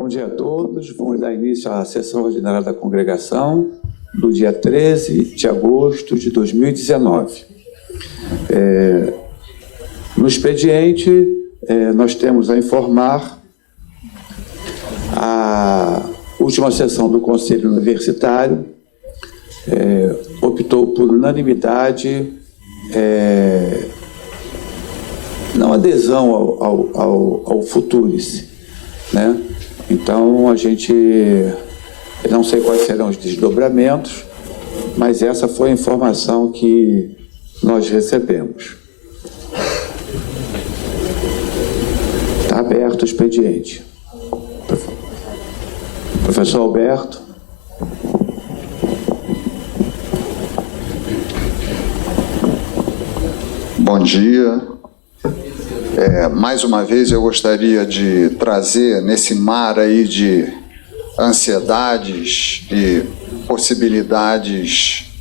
Bom dia a todos. Vamos dar início à sessão ordinária da congregação do dia 13 de agosto de 2019. No expediente, nós temos a informar a última sessão do Conselho Universitário optou por unanimidade não adesão ao Futurice, né? Então, a gente, eu não sei quais serão os desdobramentos, mas essa foi a informação que nós recebemos. Está aberto o expediente. Professor Alberto. Bom dia. Mais uma vez eu gostaria de trazer nesse mar aí de ansiedades e possibilidades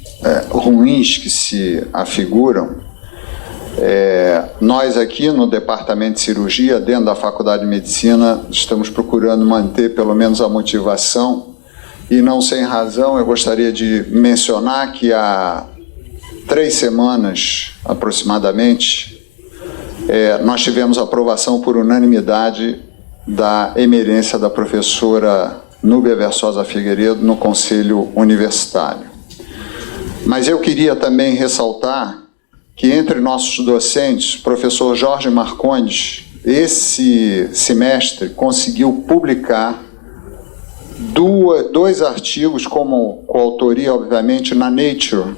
ruins que se afiguram. Nós aqui no Departamento de Cirurgia, dentro da Faculdade de Medicina, estamos procurando manter pelo menos a motivação e não sem razão. Eu gostaria de mencionar que há 3 semanas aproximadamente nós tivemos aprovação por unanimidade da emerência da professora Núbia Versosa Figueiredo no Conselho Universitário. Mas eu queria também ressaltar que entre nossos docentes, o professor Jorge Marcondes, esse semestre conseguiu publicar 2 artigos com autoria, obviamente, na Nature.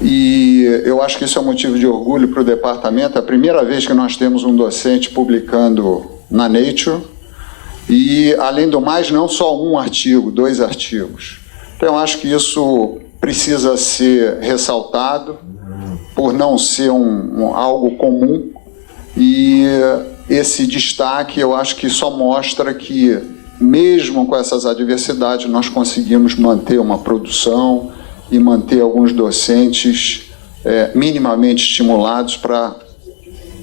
E eu acho que isso é um motivo de orgulho para o departamento. É a primeira vez que nós temos um docente publicando na Nature. E, além do mais, não só um artigo, 2 artigos. Então, eu acho que isso precisa ser ressaltado, por não ser algo comum. E esse destaque, eu acho que só mostra que, mesmo com essas adversidades, nós conseguimos manter uma produção e manter alguns docentes minimamente estimulados para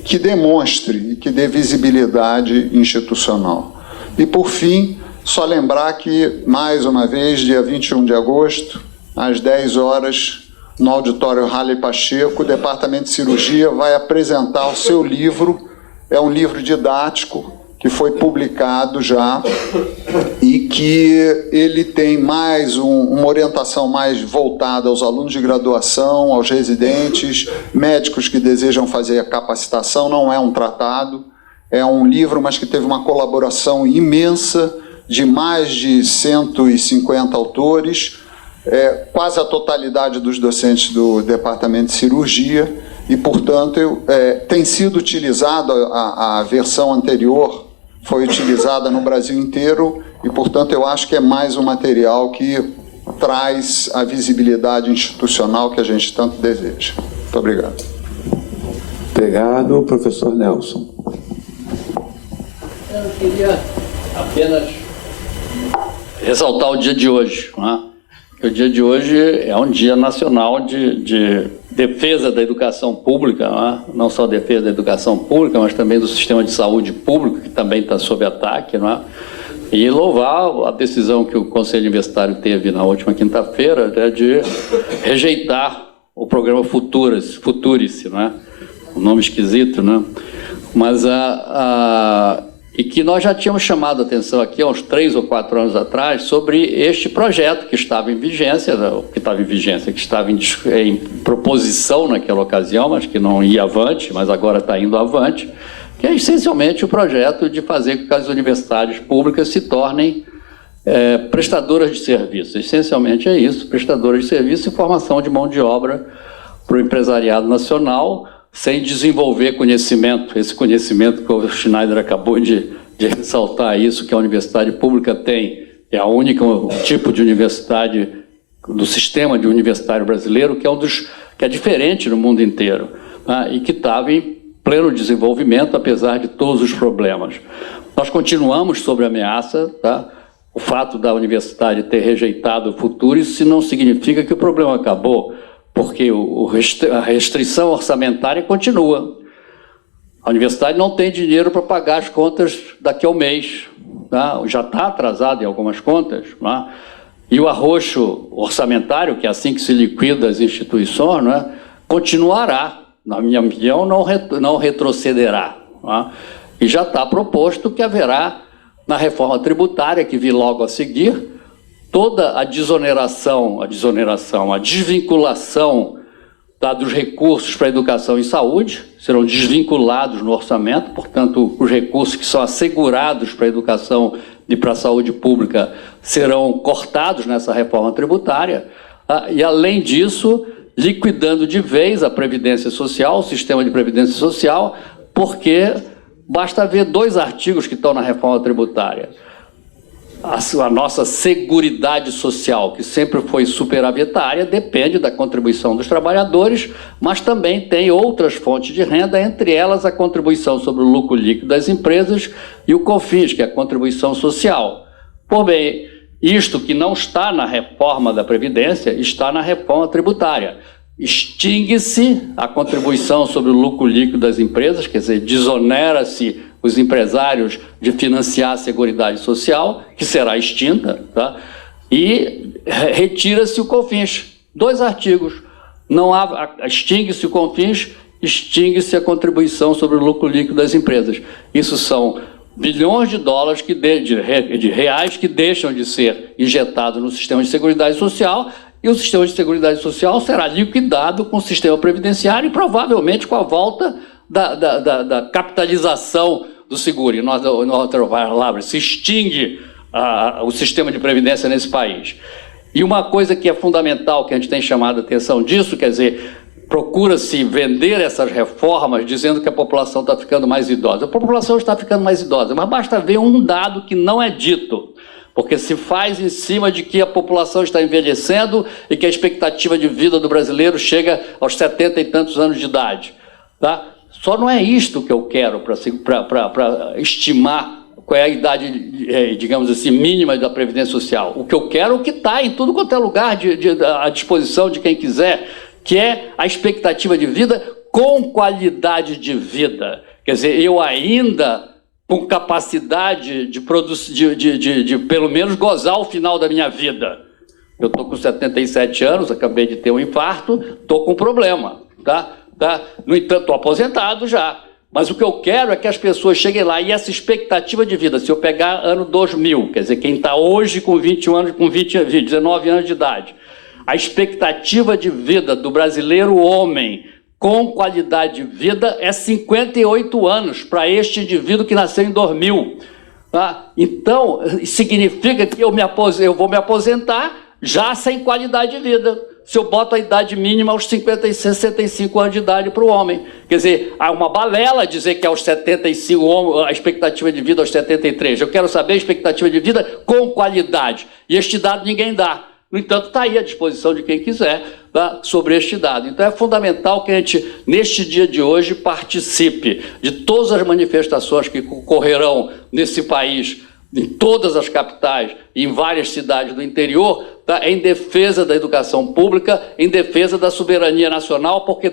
que demonstre e que dê visibilidade institucional. E, por fim, só lembrar que, mais uma vez, dia 21 de agosto, às 10 horas, no auditório Halley Pacheco, o Departamento de Cirurgia vai apresentar o seu livro. É um livro didático que foi publicado já e que ele tem mais uma orientação mais voltada aos alunos de graduação, aos residentes, médicos que desejam fazer a capacitação. Não é um tratado, é um livro, mas que teve uma colaboração imensa de mais de 150 autores, quase a totalidade dos docentes do Departamento de Cirurgia, e, portanto, tem sido utilizado, a versão anterior foi utilizada no Brasil inteiro, e, portanto, eu acho que é mais um material que traz a visibilidade institucional que a gente tanto deseja. Muito obrigado. Obrigado, professor Nelson. Eu queria apenas ressaltar o dia de hoje, né? O dia de hoje é um dia nacional de defesa da educação pública, né? Não só defesa da educação pública, mas também do sistema de saúde público, que também está sob ataque, né? E louvar a decisão que o Conselho Universitário teve na última quinta-feira, né, de rejeitar o programa Futurice, né? Um nome esquisito, né? Mas e que nós já tínhamos chamado a atenção aqui há uns 3 ou 4 anos atrás sobre este projeto que estava em vigência, que estava em proposição naquela ocasião, mas que não ia avante, mas agora está indo avante, que é essencialmente o projeto de fazer com que as universidades públicas se tornem prestadoras de serviço. Essencialmente é isso, prestadoras de serviço e formação de mão de obra para o empresariado nacional, sem desenvolver conhecimento, esse conhecimento que o Schneider acabou de ressaltar, isso que a universidade pública tem, é a única tipo de universidade, do sistema de universitário brasileiro, que é diferente no mundo inteiro, né, e que estava em pleno desenvolvimento, apesar de todos os problemas. Nós continuamos sob ameaça, tá? O fato da universidade ter rejeitado o Futurice não significa que o problema acabou, porque a restrição orçamentária continua. A universidade não tem dinheiro para pagar as contas daqui a um mês. tá? Já está atrasado em algumas contas, tá? E o arroxo orçamentário, que é assim que se liquida as instituições, né, continuará, na minha opinião, não retrocederá. Tá? E já está proposto que haverá, na reforma tributária, que vi logo a seguir, toda a desvinculação, tá, dos recursos para educação e saúde, serão desvinculados no orçamento, portanto, os recursos que são assegurados para a educação e para a saúde pública serão cortados nessa reforma tributária, tá? E, além disso, liquidando de vez a Previdência Social, o sistema de Previdência Social, porque basta ver 2 artigos que estão na reforma tributária. A nossa seguridade social, que sempre foi superavitária, depende da contribuição dos trabalhadores, mas também tem outras fontes de renda, entre elas a contribuição sobre o lucro líquido das empresas e o COFINS, que é a contribuição social. Por bem, isto que não está na reforma da Previdência, está na reforma tributária. Extingue-se a contribuição sobre o lucro líquido das empresas, quer dizer, desonera-se os empresários de financiar a Seguridade Social, que será extinta, tá? E retira-se o COFINS. 2 artigos. Não há, extingue-se o COFINS, extingue-se a contribuição sobre o lucro líquido das empresas. Isso são bilhões de dólares, de reais, que deixam de ser injetados no sistema de Seguridade Social, e o sistema de Seguridade Social será liquidado com o sistema previdenciário e provavelmente com a volta da capitalização do seguro. Em outra palavra, se extingue o sistema de previdência nesse país. E uma coisa que é fundamental, que a gente tem chamado a atenção disso, quer dizer, procura-se vender essas reformas dizendo que a população está ficando mais idosa. A população está ficando mais idosa, mas basta ver um dado que não é dito, porque se faz em cima de que a população está envelhecendo e que a expectativa de vida do brasileiro chega aos 70 e tantos anos de idade, tá? Só não é isto que eu quero para estimar qual é a idade, digamos assim, mínima da Previdência Social. O que eu quero é o que está em tudo quanto é lugar à disposição de quem quiser, que é a expectativa de vida com qualidade de vida. Quer dizer, eu ainda com capacidade de pelo menos gozar o final da minha vida. Eu estou com 77 anos, acabei de ter um infarto, estou com problema, tá? No entanto, estou aposentado já. Mas o que eu quero é que as pessoas cheguem lá e essa expectativa de vida, se eu pegar ano 2000, quer dizer, quem está hoje com 19 anos de idade, a expectativa de vida do brasileiro homem com qualidade de vida é 58 anos para este indivíduo que nasceu em 2000. Tá? Então, significa que eu vou me aposentar já sem qualidade de vida. Se eu boto a idade mínima aos 50 e 65 anos de idade para o homem. Quer dizer, há uma balela dizer que aos 75, a expectativa de vida aos 73. Eu quero saber a expectativa de vida com qualidade. E este dado ninguém dá. No entanto, está aí à disposição de quem quiser, tá, sobre este dado. Então, é fundamental que a gente, neste dia de hoje, participe de todas as manifestações que ocorrerão nesse país, em todas as capitais e em várias cidades do interior, tá, em defesa da educação pública, em defesa da soberania nacional. Por que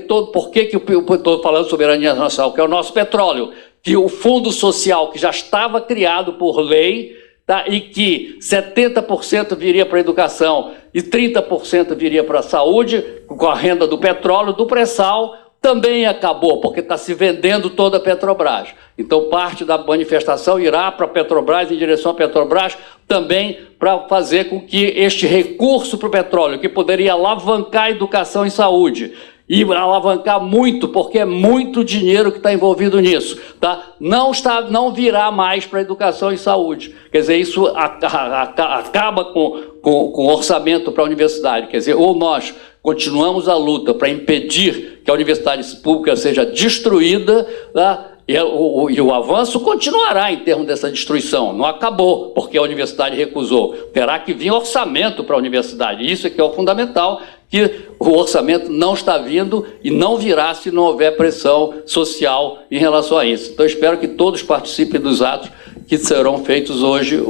eu estou falando soberania nacional? Que é o nosso petróleo, que o Fundo Social, que já estava criado por lei, tá, e que 70% viria para a educação e 30% viria para a saúde, com a renda do petróleo, do pré-sal, também acabou, porque está se vendendo toda a Petrobras. Então, parte da manifestação irá para a Petrobras, em direção à Petrobras, também para fazer com que este recurso para o petróleo, que poderia alavancar a educação e saúde, e alavancar muito, porque é muito dinheiro que está envolvido nisso, tá? Não virá mais para a educação e saúde. Quer dizer, isso acaba com o orçamento para a universidade. Quer dizer, ou nós continuamos a luta para impedir que a universidade pública seja destruída, tá? E o avanço continuará em termos dessa destruição. Não acabou, porque a universidade recusou. Terá que vir orçamento para a universidade. Isso é que é o fundamental, que o orçamento não está vindo e não virá se não houver pressão social em relação a isso. Então, espero que todos participem dos atos que serão feitos hoje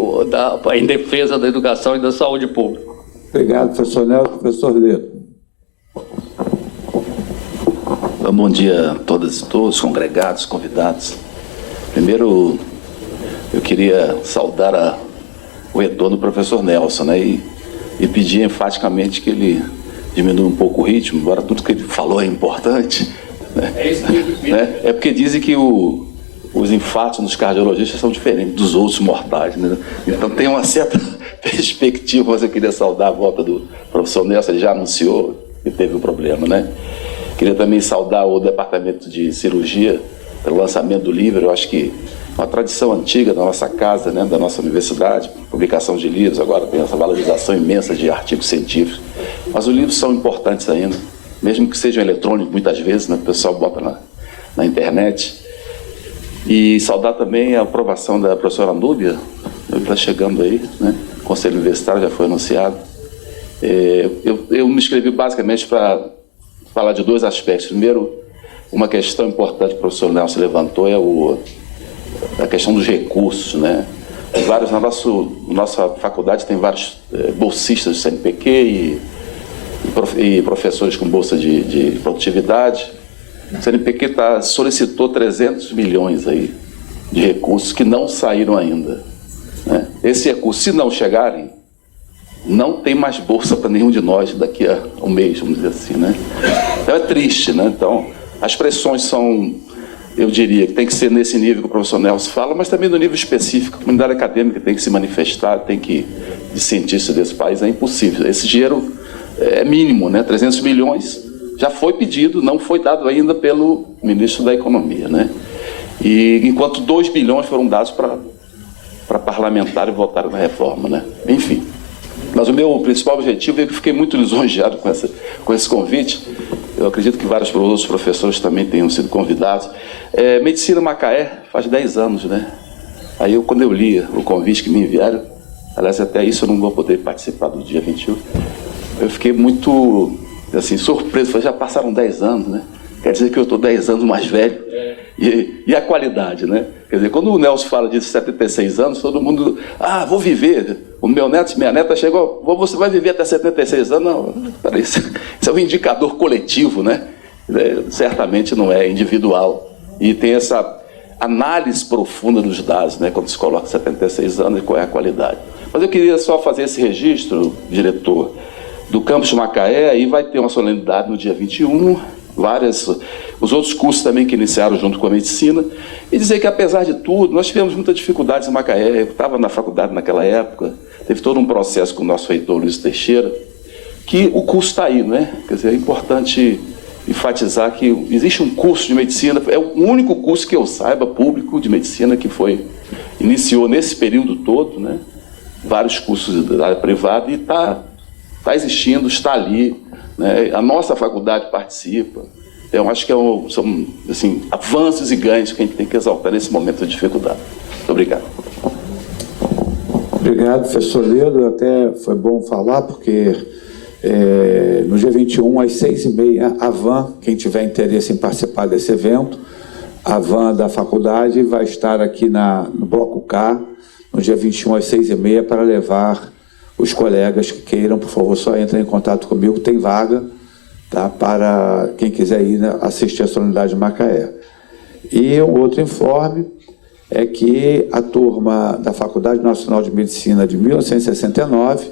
em defesa da educação e da saúde pública. Obrigado, professor Nelson. Professor Lito. Bom dia a todas e todos, congregados, convidados. Primeiro, eu queria saudar o retorno do professor Nelson, né, e pedir enfaticamente que ele diminua um pouco o ritmo, embora tudo que ele falou é importante. Né? É isso que eu né? É porque dizem que os infartos nos cardiologistas são diferentes dos outros mortais, né? Então tem uma certa perspectiva, mas eu queria saudar a volta do professor Nelson, ele já anunciou que teve um problema, né? Queria também saudar o departamento de cirurgia pelo lançamento do livro. Eu acho que é uma tradição antiga da nossa casa, né, da nossa universidade, publicação de livros, agora tem essa valorização imensa de artigos científicos, mas os livros são importantes ainda, mesmo que sejam eletrônicos muitas vezes, né, o pessoal bota na internet. E saudar também a aprovação da professora Núbia, que está chegando aí, né? O Conselho Universitário já foi anunciado. Eu me inscrevi basicamente para falar de dois aspectos. Primeiro, uma questão importante que o professor Nelson levantou é a questão dos recursos, né? Na nossa faculdade tem vários bolsistas do CNPq e professores com bolsa de produtividade. O CNPq solicitou 300 milhões aí de recursos que não saíram ainda, né? Esse recurso, se não chegarem, não tem mais bolsa para nenhum de nós daqui a um mês, vamos dizer assim, né? Então é triste, né? Então, as pressões são, eu diria, que tem que ser nesse nível que o professor Nelson fala, mas também no nível específico. A comunidade acadêmica tem que se manifestar, de cientistas desse país, é impossível. Esse dinheiro é mínimo, né? 300 milhões já foi pedido, não foi dado ainda pelo ministro da Economia, né? E enquanto 2 bilhões foram dados para parlamentares votarem na reforma, né? Enfim. Mas o meu principal objetivo é que eu fiquei muito lisonjeado com esse convite. Eu acredito que vários outros professores também tenham sido convidados. Medicina Macaé faz 10 anos, né? Aí quando eu li o convite que me enviaram, aliás, até isso eu não vou poder participar do dia 21, eu fiquei muito, assim, surpreso. Falei, já passaram 10 anos, né? Quer dizer que eu estou 10 anos mais velho. E a qualidade, né? Quer dizer, quando o Nelson fala de 76 anos, todo mundo, vou viver. O meu neto, minha neta chegou, você vai viver até 76 anos? Não, peraí, isso é um indicador coletivo, né? Certamente não é individual. E tem essa análise profunda dos dados, né? Quando se coloca 76 anos e qual é a qualidade. Mas eu queria só fazer esse registro, diretor, do campus de Macaé. Aí vai ter uma solenidade no dia 21, os outros cursos também que iniciaram junto com a medicina, e dizer que, apesar de tudo, nós tivemos muitas dificuldades em Macaé. Eu estava na faculdade naquela época, teve todo um processo com o nosso reitor Luiz Teixeira, que o curso está aí, né? Quer dizer, é importante enfatizar que existe um curso de medicina, é o único curso que eu saiba, público, de medicina, que iniciou nesse período todo, né? Vários cursos da área privada, e está existindo, está ali, né? A nossa faculdade participa. Eu acho que são assim, avanços e ganhos que a gente tem que exaltar nesse momento de dificuldade. Muito obrigado. Obrigado, professor Ledo. Até foi bom falar, porque no dia 21, às 6h30, a van, quem tiver interesse em participar desse evento, a van da faculdade vai estar aqui no Bloco K, no dia 21, às 6h30, para levar os colegas que queiram. Por favor, só entrem em contato comigo, tem vaga, tá, para quem quiser ir assistir a solenidade de Macaé. E um outro informe é que a turma da Faculdade Nacional de Medicina de 1969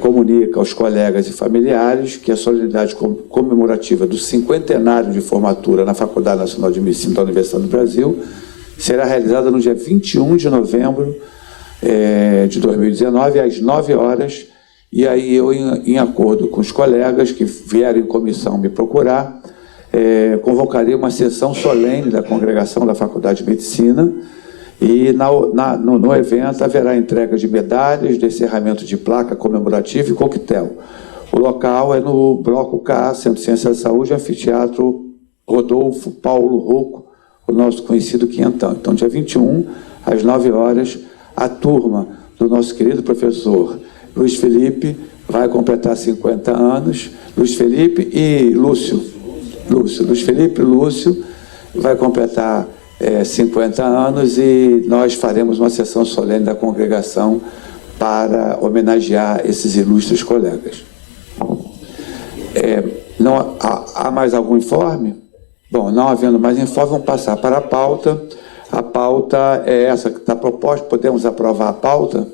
comunica aos colegas e familiares que a solenidade comemorativa do 50º de formatura na Faculdade Nacional de Medicina da Universidade do Brasil será realizada no dia 21 de novembro de 2019, às 9 horas, e aí eu, em acordo com os colegas que vieram em comissão me procurar, convocarei uma sessão solene da congregação da Faculdade de Medicina, e no evento haverá entrega de medalhas, descerramento de placa comemorativa e coquetel. O local é no Bloco K, Centro de Ciências da Saúde, Anfiteatro Rodolfo Paulo Rocco, o nosso conhecido Quinhentão. Então, dia 21, às 9 horas, a turma do nosso querido professor Luiz Felipe vai completar 50 anos. Luiz Felipe e Lúcio. Luiz Felipe e Lúcio vai completar 50 anos, e nós faremos uma sessão solene da congregação para homenagear esses ilustres colegas. Há mais algum informe? Bom, não havendo mais informe, vamos passar para a pauta. A pauta é essa que está proposta. Podemos aprovar a pauta?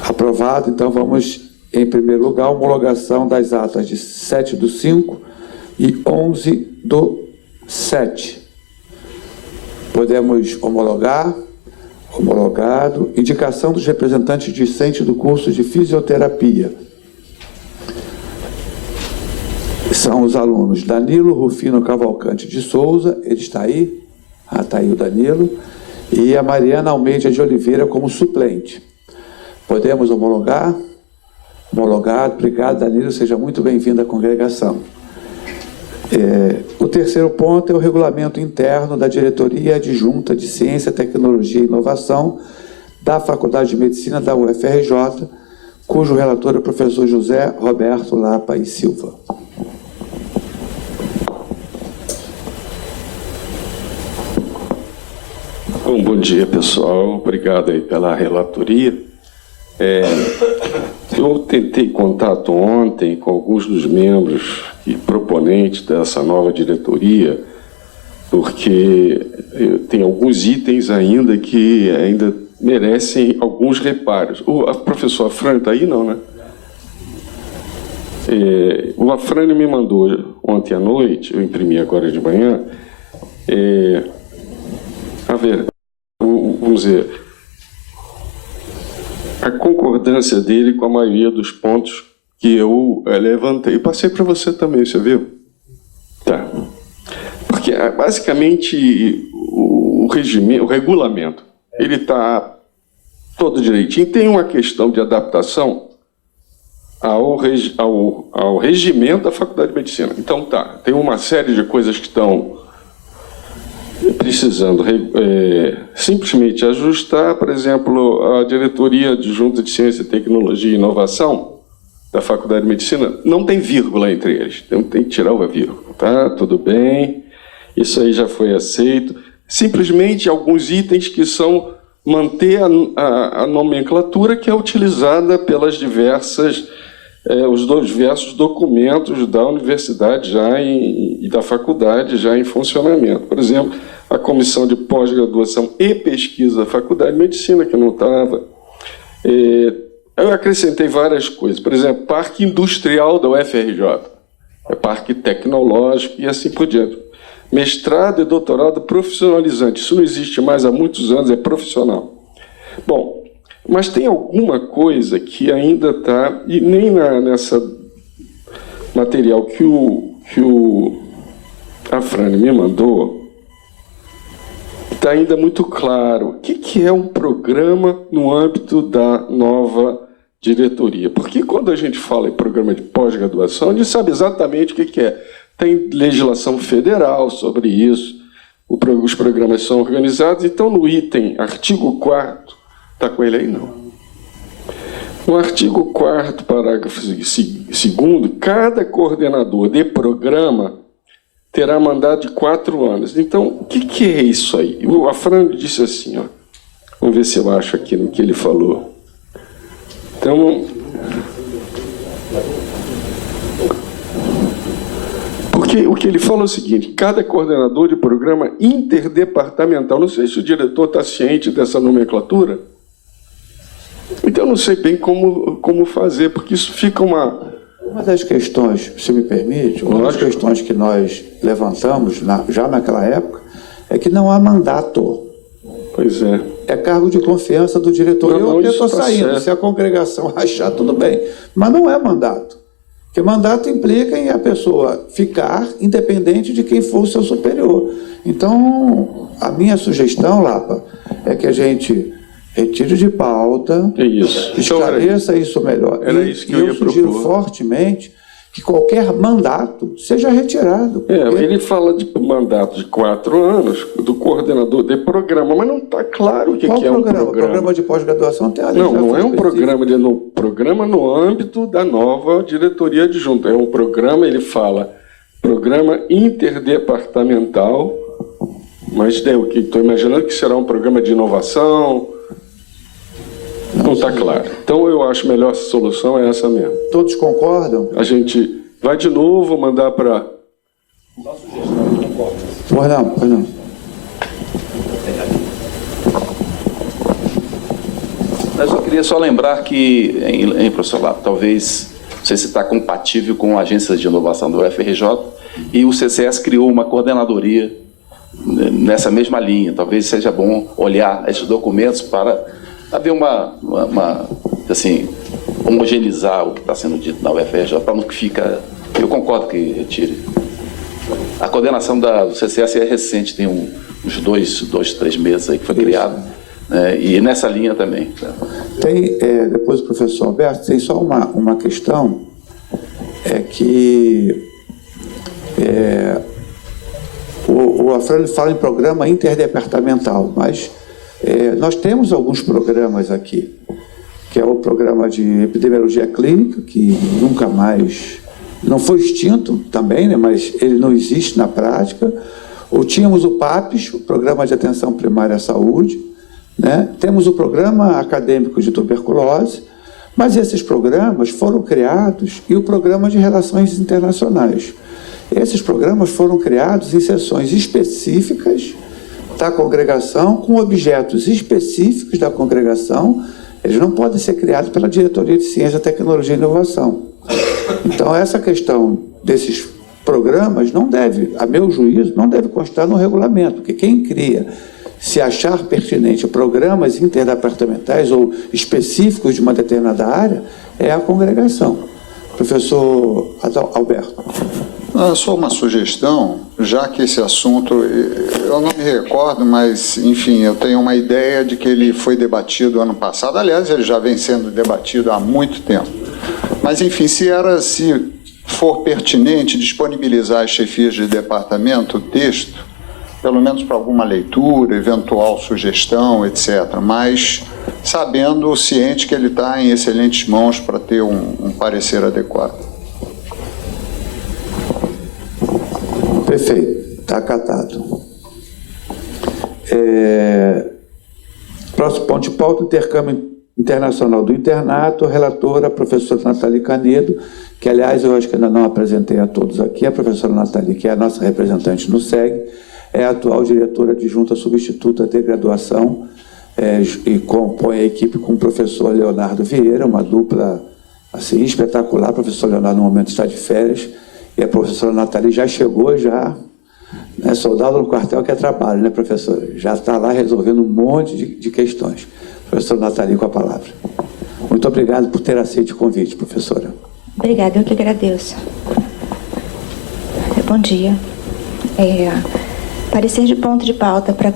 Aprovado. Então, vamos, em primeiro lugar, homologação das atas de 7/5 e 11/7. Podemos homologar? Homologado. Indicação dos representantes discentes do curso de fisioterapia. São os alunos Danilo Rufino Cavalcante de Souza, ele está aí? Ah, está aí o Danilo. E a Mariana Almeida de Oliveira como suplente. Podemos homologar? Homologado. Obrigado, Danilo. Seja muito bem-vindo à congregação. O terceiro ponto é o regulamento interno da Diretoria Adjunta de Ciência, Tecnologia e Inovação da Faculdade de Medicina da UFRJ, cujo relator é o professor José Roberto Lapa e Silva. Bom dia, pessoal. Obrigado aí pela relatoria. Eu tentei contato ontem com alguns dos membros e proponentes dessa nova diretoria, porque tem alguns itens ainda que ainda merecem alguns reparos. A professora Afrânio está aí, não, né? O Afrânio me mandou ontem à noite, eu imprimi agora de manhã, vamos dizer, a concordância dele com a maioria dos pontos que eu levantei. Passei para você também, você viu? Tá. Porque, basicamente, o regulamento, ele está todo direitinho. Tem uma questão de adaptação ao regimento da Faculdade de Medicina. Então, tá, tem uma série de coisas que estão precisando simplesmente ajustar. Por exemplo, a Diretoria Adjunta de Ciência, Tecnologia e Inovação da Faculdade de Medicina não tem vírgula entre eles, então tem que tirar uma vírgula, tá? Tudo bem, isso aí já foi aceito. Simplesmente alguns itens que são manter a nomenclatura que é utilizada pelas os diversos documentos da universidade e da faculdade já em funcionamento. Por exemplo, a Comissão de Pós-Graduação e Pesquisa da Faculdade de Medicina, que não estava. Eu acrescentei várias coisas. Por exemplo, Parque Industrial da UFRJ, Parque Tecnológico e assim por diante. Mestrado e doutorado profissionalizante. Isso não existe mais há muitos anos, é profissional. Bom, mas tem alguma coisa que ainda está, e nem nessa material que o Afrânio me mandou, está ainda muito claro. O que é um programa no âmbito da nova diretoria? Porque quando a gente fala em programa de pós-graduação, a gente sabe exatamente o que é. Tem legislação federal sobre isso, os programas são organizados. Então, no item, artigo 4º, está com ele aí? Não. No artigo 4º, parágrafo 2º, cada coordenador de programa terá mandato de 4 anos. Então, o que é isso aí? O Afrânio disse assim, ó, vamos ver se eu acho aqui no que ele falou. Então, porque o que ele falou é o seguinte: cada coordenador de programa interdepartamental, não sei se o diretor está ciente dessa nomenclatura, então não sei bem como fazer, porque isso fica uma das questões, se me permite, uma das questões que nós levantamos já naquela época é que não há mandato. Pois é. É cargo de confiança do diretor. Eu estou saindo. Certo. Se a congregação achar, tudo bem. Mas não é mandato. Porque mandato implica em a pessoa ficar independente de quem for o seu superior. Então, a minha sugestão, Lapa, é que a gente retire de pauta, esclareça isso melhor. Era isso que eu ia propor. Sugiro fortemente que qualquer mandato seja retirado. Ele fala de mandato de 4 anos do coordenador de programa, mas não está claro o que é um programa. O programa de pós-graduação tem a lei. Não é um programa, programa no âmbito da nova diretoria adjunta. É um programa, ele fala, programa interdepartamental, mas o que estou imaginando que será um programa de inovação. Não está claro. Então, eu acho a melhor solução é essa mesmo. Todos concordam? A gente vai de novo mandar para... Pois não. Eu só queria lembrar que, professor Lato, talvez, não sei se está compatível com a Agência de Inovação do UFRJ, e o CCS criou uma coordenadoria nessa mesma linha. Talvez seja bom olhar esses documentos para haver assim, homogeneizar o que está sendo dito na UFRJ, para não que fica... Eu concordo que retire. A coordenação do CCS é recente, tem uns 3 meses aí que foi criado, e nessa linha também. Tem, depois o professor Alberto, tem só uma questão, que o Afrânio fala em programa interdepartamental, mas nós temos alguns programas aqui, que é o programa de epidemiologia clínica, que nunca mais, não foi extinto também, né, mas ele não existe na prática. Ou tínhamos o PAPES, o Programa de Atenção Primária à Saúde, né? Temos o Programa Acadêmico de Tuberculose, mas esses programas foram criados, e o Programa de Relações Internacionais. Esses programas foram criados em sessões específicas da congregação, com objetos específicos da congregação. Eles não podem ser criados pela Diretoria de Ciência, Tecnologia e Inovação. Então, essa questão desses programas não deve, a meu juízo, não deve constar no regulamento, porque quem cria, se achar pertinente, programas interdepartamentais ou específicos de uma determinada área, é a congregação. Professor Alberto. Só uma sugestão, já que esse assunto, eu não me recordo, mas, enfim, eu tenho uma ideia de que ele foi debatido ano passado. Aliás, ele já vem sendo debatido há muito tempo. Mas, enfim, se for pertinente disponibilizar às chefias de departamento o texto, pelo menos para alguma leitura, eventual sugestão, etc., mas sabendo, ciente que ele está em excelentes mãos para ter um parecer adequado. Perfeito, está acatado. Próximo ponto de pauta: intercâmbio internacional do internato. Relatora, a professora Nathalie Canedo, que, aliás, eu acho que ainda não apresentei a todos aqui. A professora Nathalie, que é a nossa representante no SEG, é a atual diretora adjunta substituta de graduação, e compõe a equipe com o professor Leonardo Vieira, uma dupla assim, espetacular. O professor Leonardo, no momento, está de férias, e a professora Nathalie já chegou, né, soldado no quartel que é trabalho, né, professora? Já está lá resolvendo um monte de questões. Professora Nathalie, com a palavra. Muito obrigado por ter aceito o convite, professora. Obrigada, eu que agradeço. Bom dia. Parecer de ponto de pauta para a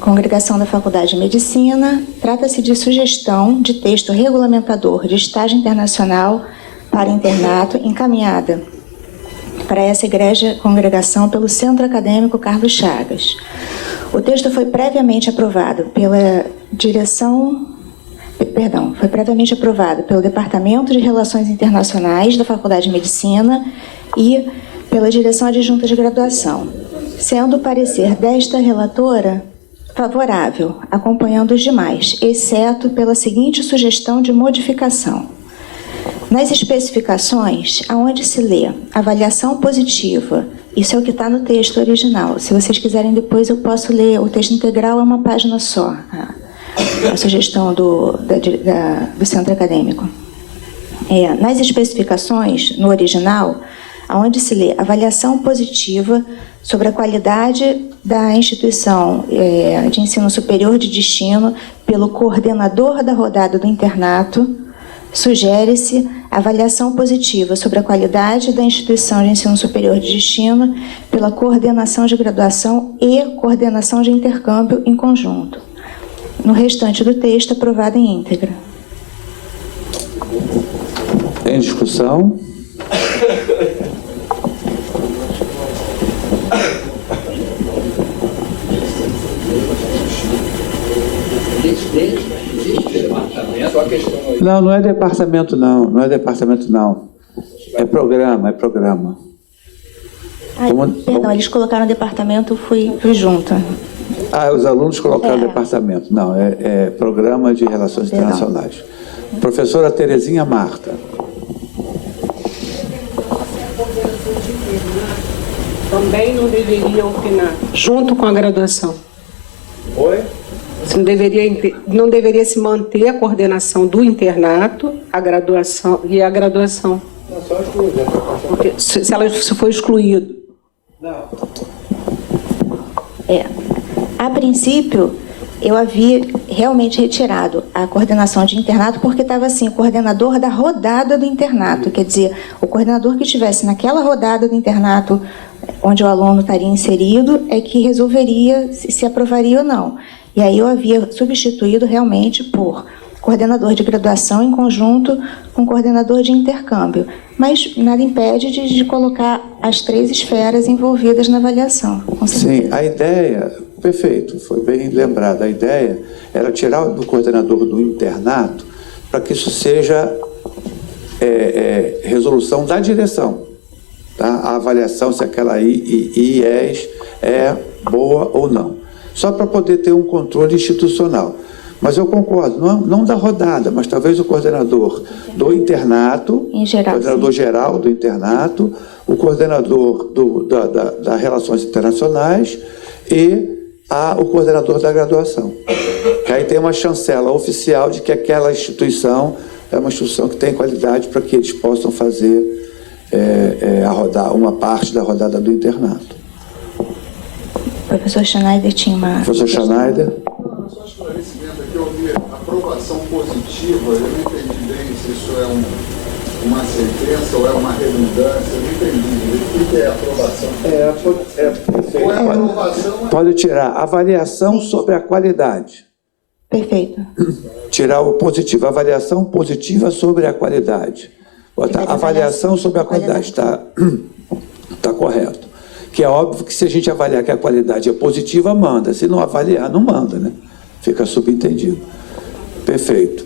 congregação da Faculdade de Medicina. Trata-se de sugestão de texto regulamentador de estágio internacional para internato, encaminhada para essa egrégia congregação pelo Centro Acadêmico Carlos Chagas. O texto foi previamente aprovado pelo Departamento de Relações Internacionais da Faculdade de Medicina e pela Direção Adjunta de Graduação, sendo o parecer desta relatora favorável, acompanhando os demais, exceto pela seguinte sugestão de modificação. Nas especificações, aonde se lê avaliação positiva, isso é o que está no texto original. Se vocês quiserem depois, eu posso ler. O texto integral é uma página só, a sugestão do Centro Acadêmico. Nas especificações, no original, aonde se lê avaliação positiva sobre a qualidade da instituição de ensino superior de destino pelo coordenador da rodada do internato, sugere-se avaliação positiva sobre a qualidade da instituição de ensino superior de destino pela coordenação de graduação e coordenação de intercâmbio em conjunto. No restante do texto, aprovado em íntegra. Tem discussão? Não, não é departamento não, não é departamento não. É programa. Perdão, eles colocaram departamento, fui junto. Os alunos colocaram departamento. Não, é programa de relações internacionais. Professora Terezinha Marta. Também não deveria opinar, junto com a graduação. Oi? Não deveria se manter a coordenação do internato, a graduação e a graduação. Não, só excluir. Porque se for excluído. Não. A princípio, eu havia realmente retirado a coordenação de internato porque estava assim, o coordenador da rodada do internato, quer dizer, o coordenador que estivesse naquela rodada do internato onde o aluno estaria inserido é que resolveria se aprovaria ou não. E aí eu havia substituído realmente por coordenador de graduação em conjunto com coordenador de intercâmbio. Mas nada impede de colocar as 3 esferas envolvidas na avaliação. Sim, a ideia, perfeito, foi bem lembrado, a ideia era tirar do coordenador do internato para que isso seja resolução da direção, tá? A avaliação se aquela IES é boa ou não. Só para poder ter um controle institucional. Mas eu concordo, não da rodada, mas talvez o coordenador do internato, em geral, o coordenador geral do internato, o coordenador das relações internacionais e o coordenador da graduação. Que aí tem uma chancela oficial de que aquela instituição é uma instituição que tem qualidade para que eles possam fazer uma parte da rodada do internato. O professor Schneider tinha uma... Professor Schneider. Só um esclarecimento aqui, eu ouvi aprovação positiva, eu não entendi bem se isso é uma sentença ou é uma redundância, eu não entendi direito. O que é aprovação positiva? Ou é aprovação... Pode tirar avaliação sobre a qualidade. Perfeito. Tirar o positivo, avaliação positiva sobre a qualidade. Botar avaliação sobre a qualidade, está correto. Que é óbvio que se a gente avaliar que a qualidade é positiva, manda. Se não avaliar, não manda, né? Fica subentendido. Perfeito.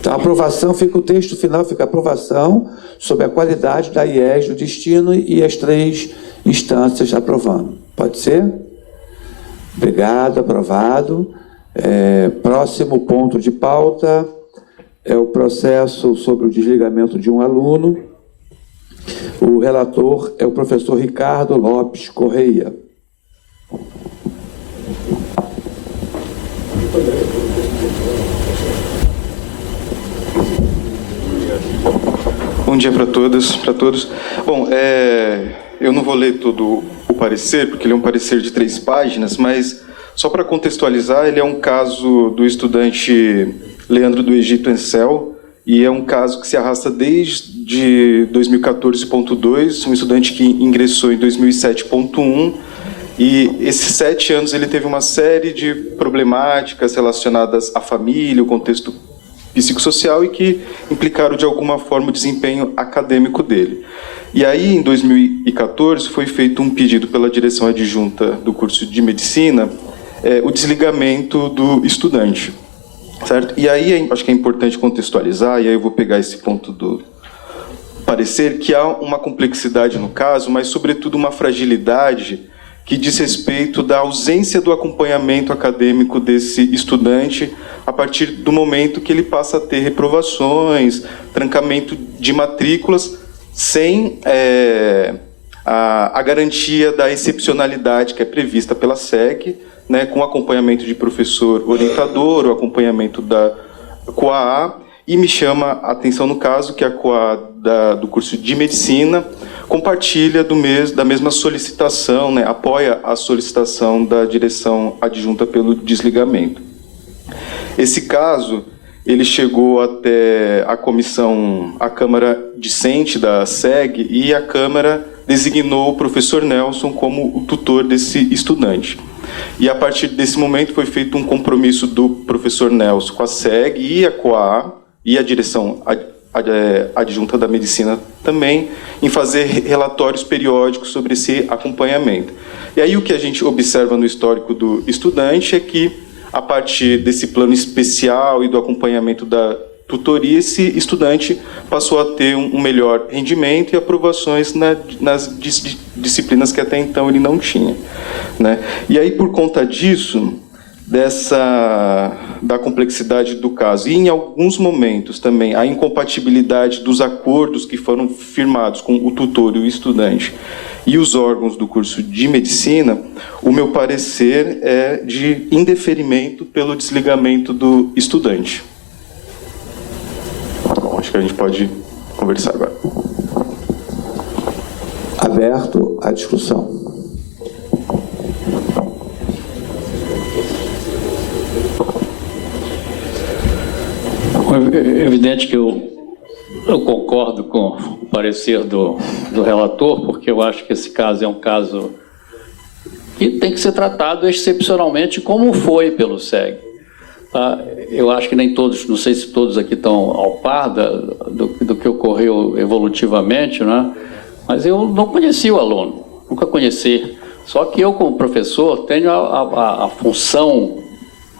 Então, a aprovação, fica o texto final, fica aprovação sobre a qualidade da IES do destino e as 3 instâncias aprovando. Pode ser? Obrigado, aprovado. Próximo ponto de pauta é o processo sobre o desligamento de um aluno. O relator é o professor Ricardo Lopes Correia. Bom dia para todas, para todos. Bom, eu não vou ler todo o parecer, porque ele é um parecer de 3 páginas, mas só para contextualizar, ele é um caso do estudante Leandro do Egito Encel, e é um caso que se arrasta desde 2014.2, um estudante que ingressou em 2007.1, e esses 7 anos ele teve uma série de problemáticas relacionadas à família, o contexto psicossocial, e que implicaram de alguma forma o desempenho acadêmico dele. E aí, em 2014, foi feito um pedido pela direção adjunta do curso de medicina, o desligamento do estudante. Certo? E aí, acho que é importante contextualizar, e aí eu vou pegar esse ponto do parecer, que há uma complexidade no caso, mas, sobretudo, uma fragilidade que diz respeito da ausência do acompanhamento acadêmico desse estudante a partir do momento que ele passa a ter reprovações, trancamento de matrículas, sem a garantia da excepcionalidade que é prevista pela SEG, né, com acompanhamento de professor orientador, o acompanhamento da COAA, e me chama a atenção no caso que a COAA do curso de medicina compartilha da mesma solicitação, né, apoia a solicitação da direção adjunta pelo desligamento. Esse caso, ele chegou até a comissão, a Câmara Discente da SEG, e a Câmara designou o professor Nelson como o tutor desse estudante. E a partir desse momento foi feito um compromisso do professor Nelson com a SEG e a COAA e a direção adjunta da medicina também, em fazer relatórios periódicos sobre esse acompanhamento. E aí o que a gente observa no histórico do estudante é que, a partir desse plano especial e do acompanhamento da tutoria, esse estudante passou a ter um melhor rendimento e aprovações nas disciplinas que até então ele não tinha, né? E aí, por conta disso, da complexidade do caso, e em alguns momentos também a incompatibilidade dos acordos que foram firmados com o tutor e o estudante, e os órgãos do curso de medicina, o meu parecer é de indeferimento pelo desligamento do estudante. Bom, acho que a gente pode conversar agora. Aberto a discussão. É evidente que eu concordo com o parecer do relator, porque eu acho que esse caso é um caso que tem que ser tratado excepcionalmente como foi pelo SEG. Eu acho que nem todos, não sei se todos aqui estão ao par do que ocorreu evolutivamente, né? Mas eu não conheci o aluno, nunca conheci. Só que eu, como professor, tenho a função,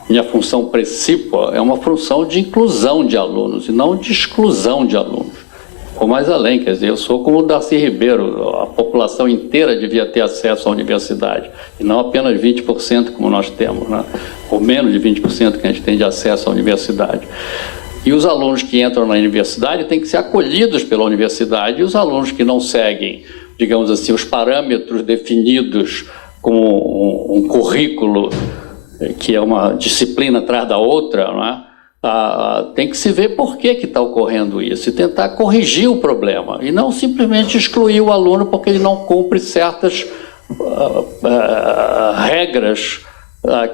minha função principal é uma função de inclusão de alunos e não de exclusão de alunos. Vou mais além, quer dizer, eu sou como o Darcy Ribeiro, a população inteira devia ter acesso à universidade, e não apenas 20% como nós temos, né? Ou menos de 20% que a gente tem de acesso à universidade. E os alunos que entram na universidade têm que ser acolhidos pela universidade, e os alunos que não seguem, digamos assim, os parâmetros definidos como um currículo, que é uma disciplina atrás da outra, não é? Tem que se ver por que está ocorrendo isso e tentar corrigir o problema, e não simplesmente excluir o aluno porque ele não cumpre certas regras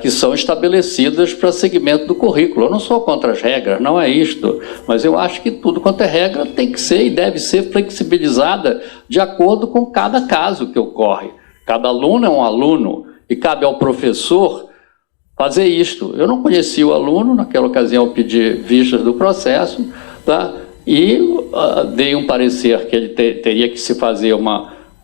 que são estabelecidas para segmento do currículo. Eu não sou contra as regras, não é isto, mas eu acho que tudo quanto é regra tem que ser e deve ser flexibilizada de acordo com cada caso que ocorre. Cada aluno é um aluno e cabe ao professor fazer isto. Eu não conheci o aluno, naquela ocasião pedi vistas do processo, tá? E dei um parecer que ele teria que se fazer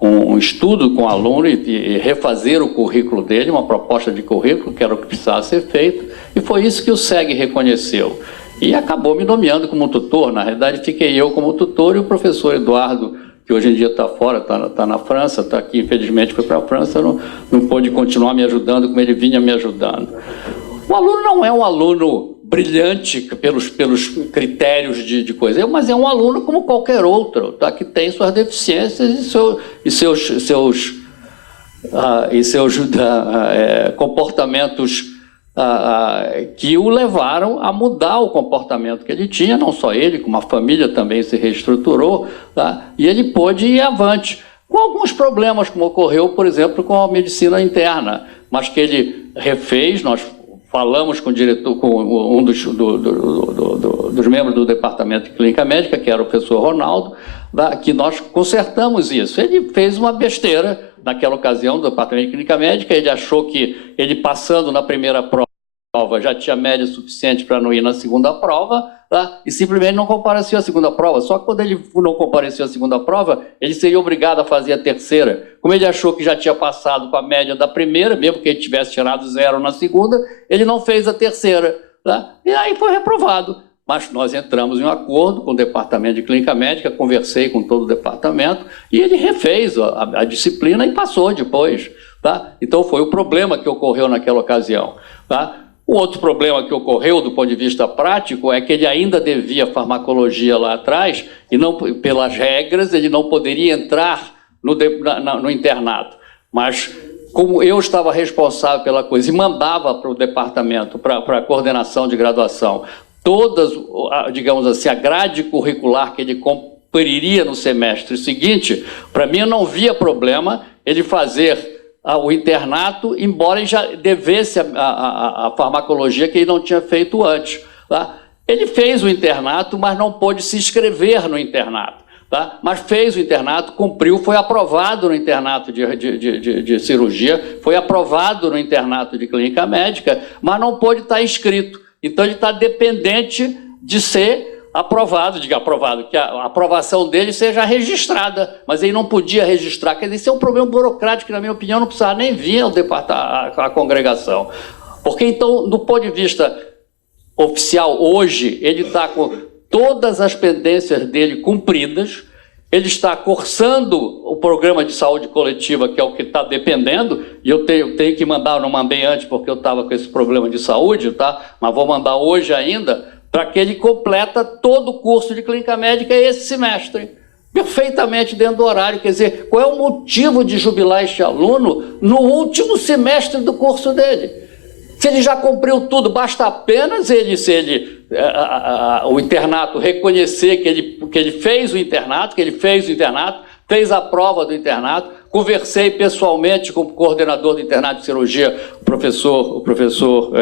um estudo com o aluno e refazer o currículo dele, uma proposta de currículo, que era o que precisava ser feito, e foi isso que o SEG reconheceu. E acabou me nomeando como tutor. Na realidade, fiquei eu como tutor e o professor Eduardo, que hoje em dia está fora, está na França, está aqui, infelizmente foi para a França, não pôde continuar me ajudando como ele vinha me ajudando. O aluno não é um aluno brilhante pelos critérios de coisa, mas é um aluno como qualquer outro, tá? Que tem suas deficiências e seus comportamentos que o levaram a mudar o comportamento que ele tinha, não só ele, como a família também se reestruturou, tá? E ele pôde ir avante, com alguns problemas, como ocorreu, por exemplo, com a medicina interna, mas que ele refez. Nós falamos com o diretor, com um dos membros do Departamento de Clínica Médica, que era o professor Ronaldo, que nós consertamos isso. Ele fez uma besteira naquela ocasião do Departamento de Clínica Médica. Ele achou que ele, passando na primeira prova, já tinha média suficiente para não ir na segunda prova, tá? E simplesmente não compareceu à segunda prova. Só que quando ele não compareceu à segunda prova, ele seria obrigado a fazer a terceira. Como ele achou que já tinha passado com a média da primeira, mesmo que ele tivesse tirado 0 na segunda, ele não fez a terceira, tá? E aí foi reprovado. Mas nós entramos em um acordo com o Departamento de Clínica Médica, conversei com todo o departamento, e ele refez a disciplina e passou depois, tá? Então foi o problema que ocorreu naquela ocasião, tá? O outro problema que ocorreu do ponto de vista prático é que ele ainda devia farmacologia lá atrás, e não, pelas regras ele não poderia entrar no internato. Mas como eu estava responsável pela coisa e mandava para o departamento, para a coordenação de graduação, todas, digamos assim, a grade curricular que ele cumpriria no semestre seguinte, para mim eu não via problema ele fazer o internato, embora ele já devesse a farmacologia que ele não tinha feito antes, tá? Ele fez o internato, mas não pôde se inscrever no internato, tá? Mas fez o internato, cumpriu, foi aprovado no internato de cirurgia, foi aprovado no internato de clínica médica, mas não pôde estar inscrito. Então ele está dependente de ser aprovado, que a aprovação dele seja registrada, mas ele não podia registrar. Quer dizer, isso é um problema burocrático que, na minha opinião, não precisava nem vir à congregação. Porque, então, do ponto de vista oficial, hoje, ele está com todas as pendências dele cumpridas, ele está cursando o programa de saúde coletiva, que é o que está dependendo, e eu tenho que mandar, eu não mandei antes porque eu estava com esse problema de saúde, tá? Mas vou mandar hoje ainda, para que ele completa todo o curso de clínica médica esse semestre. perfeitamente dentro do horário. Quer dizer, qual é o motivo de jubilar este aluno no último semestre do curso dele? Se ele já cumpriu tudo, basta apenas o internato reconhecer que ele fez o internato, fez a prova do internato. Conversei pessoalmente com o coordenador do internato de cirurgia, o professor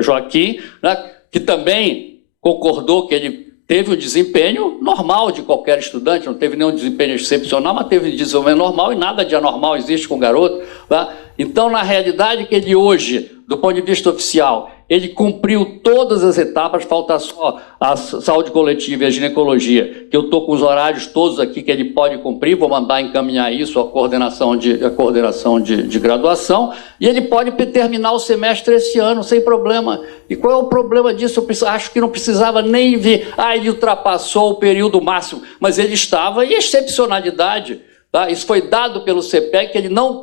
Joaquim, né, que também concordou que ele teve um desempenho normal de qualquer estudante, não teve nenhum desempenho excepcional, mas teve desempenho normal, e nada de anormal existe com o garoto. Tá? Então, na realidade, que ele hoje, do ponto de vista oficial, ele cumpriu todas as etapas, falta só a saúde coletiva e a ginecologia, que eu estou com os horários todos aqui que ele pode cumprir, vou mandar encaminhar isso à coordenação de graduação, e ele pode terminar o semestre esse ano, sem problema. E qual é o problema disso? Eu acho que não precisava nem ver, ele ultrapassou o período máximo, mas ele estava em excepcionalidade. Tá? Isso foi dado pelo CPEC, que ele não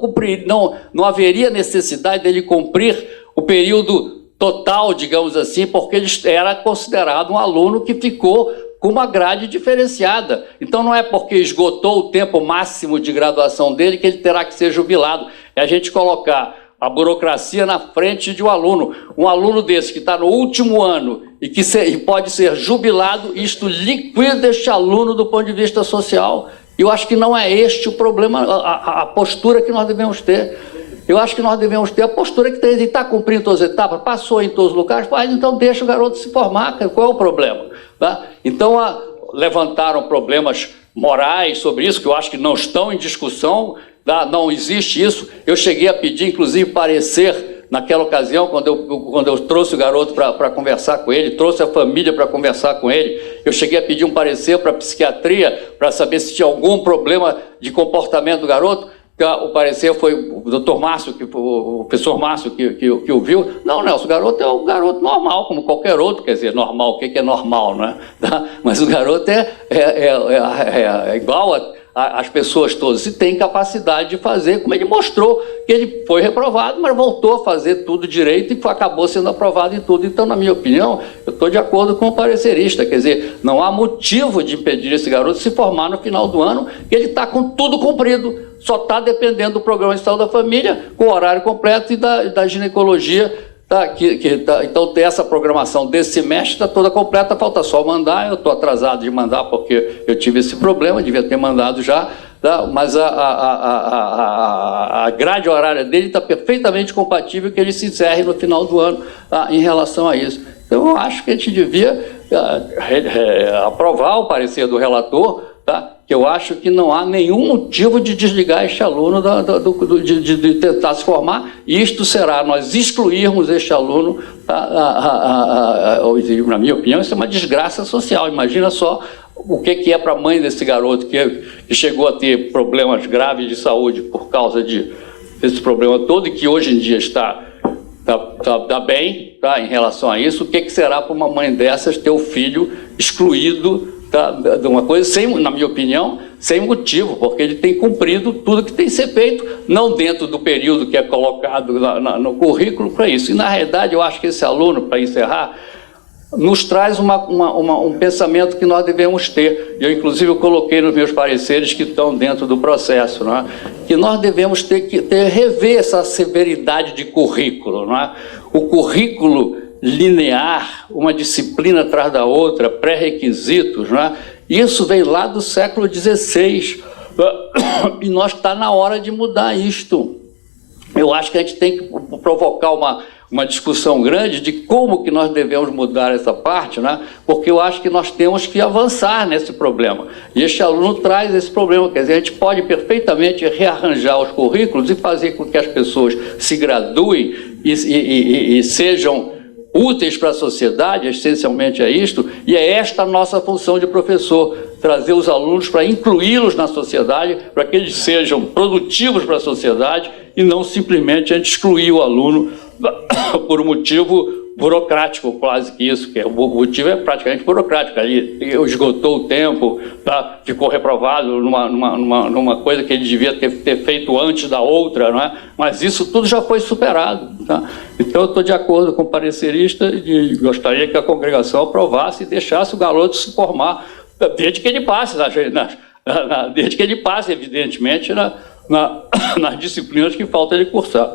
haveria necessidade dele cumprir o período total, digamos assim, porque ele era considerado um aluno que ficou com uma grade diferenciada. Então não é porque esgotou o tempo máximo de graduação dele que ele terá que ser jubilado. É a gente colocar a burocracia na frente de um aluno desse que está no último ano e que pode ser jubilado, isto liquida este aluno do ponto de vista social. Eu acho que não é este o problema, a postura que nós devemos ter. Eu acho que nós devemos ter a postura que ele está cumprindo todas as etapas, passou em todos os lugares, então deixa o garoto se formar, qual é o problema? Tá? Então, levantaram problemas morais sobre isso, que eu acho que não estão em discussão, tá? Não existe isso. Eu cheguei a pedir, inclusive, parecer, naquela ocasião, quando eu trouxe o garoto para conversar com ele, trouxe a família para conversar com ele, eu cheguei a pedir um parecer para a psiquiatria, para saber se tinha algum problema de comportamento do garoto. O parecer foi o doutor Márcio, o professor Márcio que ouviu. Não, Nelson, o garoto é um garoto normal, como qualquer outro. Quer dizer, normal, o que é normal, né? Mas o garoto é igual às pessoas todas e tem capacidade de fazer, como ele mostrou, que ele foi reprovado, mas voltou a fazer tudo direito e acabou sendo aprovado em tudo. Então, na minha opinião, eu estou de acordo com o parecerista, quer dizer, não há motivo de impedir esse garoto de se formar no final do ano, que ele está com tudo cumprido, só está dependendo do programa de saúde da família, com o horário completo e da ginecologia. Então, essa programação desse semestre está toda completa, falta só mandar. Eu estou atrasado de mandar porque eu tive esse problema, devia ter mandado já, tá? Mas a grade horária dele está perfeitamente compatível que ele se encerre no final do ano, tá? Em relação a isso. Então, eu acho que a gente devia aprovar o parecer do relator, tá? Que eu acho que não há nenhum motivo de desligar este aluno de tentar se formar, e isto será nós excluirmos este aluno, na minha opinião, isso é uma desgraça social. Imagina só o que é para a mãe desse garoto que chegou a ter problemas graves de saúde por causa desse problema todo, e que hoje em dia está bem, tá, em relação a isso. O que será para uma mãe dessas ter o filho excluído de uma coisa, na minha opinião, sem motivo, porque ele tem cumprido tudo que tem que ser feito, não dentro do período que é colocado no currículo para isso. E, na realidade, eu acho que esse aluno, para encerrar, nos traz um pensamento que nós devemos ter. Eu, inclusive, eu coloquei nos meus pareceres que estão dentro do processo, não é? Que nós devemos rever essa severidade de currículo. Não é? O currículo linear, uma disciplina atrás da outra, pré-requisitos, né? Isso vem lá do século XVI, e nós está na hora de mudar isto. Eu acho que a gente tem que provocar uma discussão grande de como que nós devemos mudar essa parte, né? Porque eu acho que nós temos que avançar nesse problema. E este aluno traz esse problema, quer dizer, a gente pode perfeitamente rearranjar os currículos e fazer com que as pessoas se graduem e sejam úteis para a sociedade, essencialmente é isto, e é esta a nossa função de professor, trazer os alunos para incluí-los na sociedade, para que eles sejam produtivos para a sociedade e não simplesmente a gente excluir o aluno por um motivo burocrático, quase que isso, que o motivo é praticamente burocrático. Ali esgotou o tempo, tá? Ficou reprovado numa coisa que ele devia ter feito antes da outra, não é? Mas isso tudo já foi superado. Tá? Então, eu estou de acordo com o parecerista e gostaria que a congregação aprovasse e deixasse o garoto se formar, desde que ele passe desde que ele passe, evidentemente, nas disciplinas que falta ele cursar.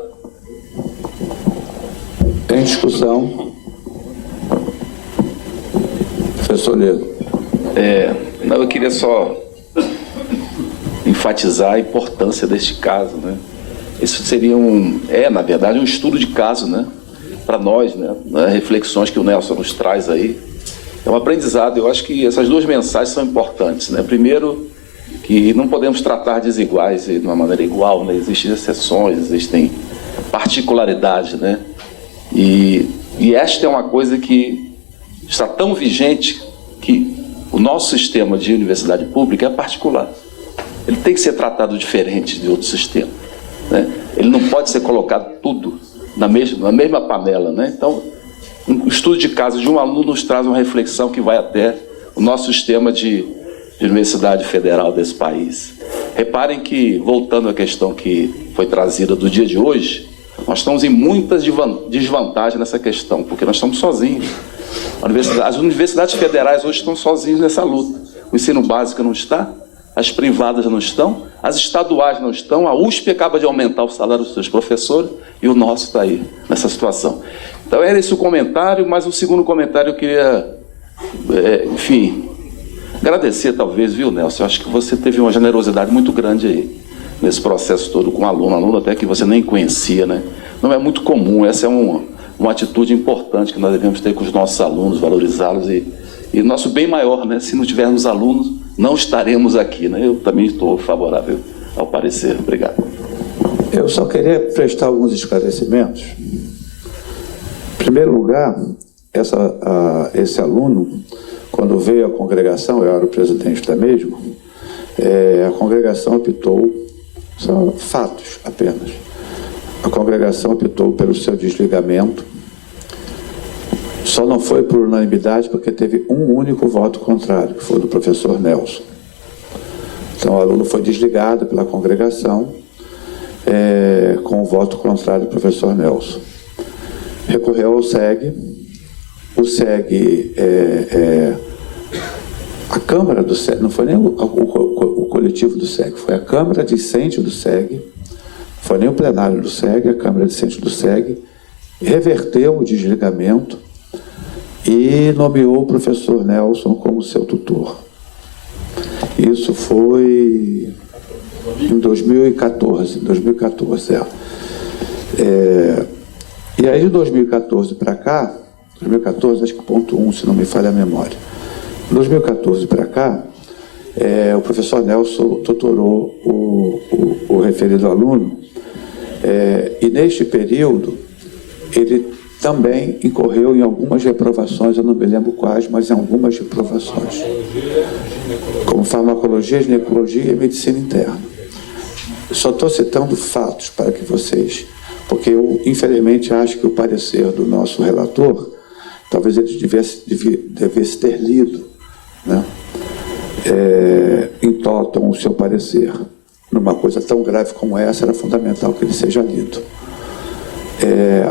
Em discussão. Professor Ledo. Não, eu queria só enfatizar a importância deste caso, né? Isso seria na verdade, um estudo de caso, né? Para nós, né? Reflexões que o Nelson nos traz aí. É um aprendizado. Eu acho que essas duas mensagens são importantes, né? Primeiro, que não podemos tratar desiguais de uma maneira igual, né? Existem exceções, existem particularidades, né? E esta é uma coisa que está tão vigente que o nosso sistema de universidade pública é particular. Ele tem que ser tratado diferente de outro sistema, né? Ele não pode ser colocado tudo na mesma panela, né? Então, um estudo de caso de um aluno nos traz uma reflexão que vai até o nosso sistema de universidade federal desse país. Reparem que, voltando à questão que foi trazida do dia de hoje, nós estamos em muitas desvantagens nessa questão, porque nós estamos sozinhos. As universidades federais hoje estão sozinhas nessa luta. O ensino básico não está, as privadas não estão, as estaduais não estão, a USP acaba de aumentar o salário dos seus professores e o nosso está aí, nessa situação. Então era esse o comentário, mas o segundo comentário eu queria, enfim, agradecer talvez, viu, Nelson? Eu acho que você teve uma generosidade muito grande aí, nesse processo todo com aluno até que você nem conhecia, né? Não é muito comum, essa é uma atitude importante que nós devemos ter com os nossos alunos, valorizá-los e nosso bem maior, né? Se não tivermos alunos, não estaremos aqui, né? Eu também estou favorável ao parecer. Obrigado. Eu só queria prestar alguns esclarecimentos. Em primeiro lugar, esse aluno, quando veio à congregação, eu era o presidente da mesma, a congregação optou, são fatos apenas, a congregação optou pelo seu desligamento. Só não foi por unanimidade porque teve um único voto contrário, que foi do professor Nelson. Então o aluno foi desligado pela congregação com o voto contrário do professor Nelson. Recorreu ao SEG, o SEG, a Câmara do SEG, não foi nem o coletivo do SEG, foi a Câmara Discente do SEG, não foi nem o plenário do SEG, a Câmara Discente do SEG, reverteu o desligamento e nomeou o professor Nelson como seu tutor. Isso foi em 2014. E aí, de 2014 para cá, 2014, acho que ponto 1, se não me falha a memória. De 2014 para cá, o professor Nelson tutorou o referido aluno, e neste período, ele também incorreu em algumas reprovações, eu não me lembro quais, mas em algumas reprovações, como farmacologia, ginecologia e medicina interna. Só estou citando fatos para que vocês, porque eu, infelizmente, acho que o parecer do nosso relator, talvez ele devesse ter lido, né, em totum o seu parecer. Numa coisa tão grave como essa, era fundamental que ele seja lido.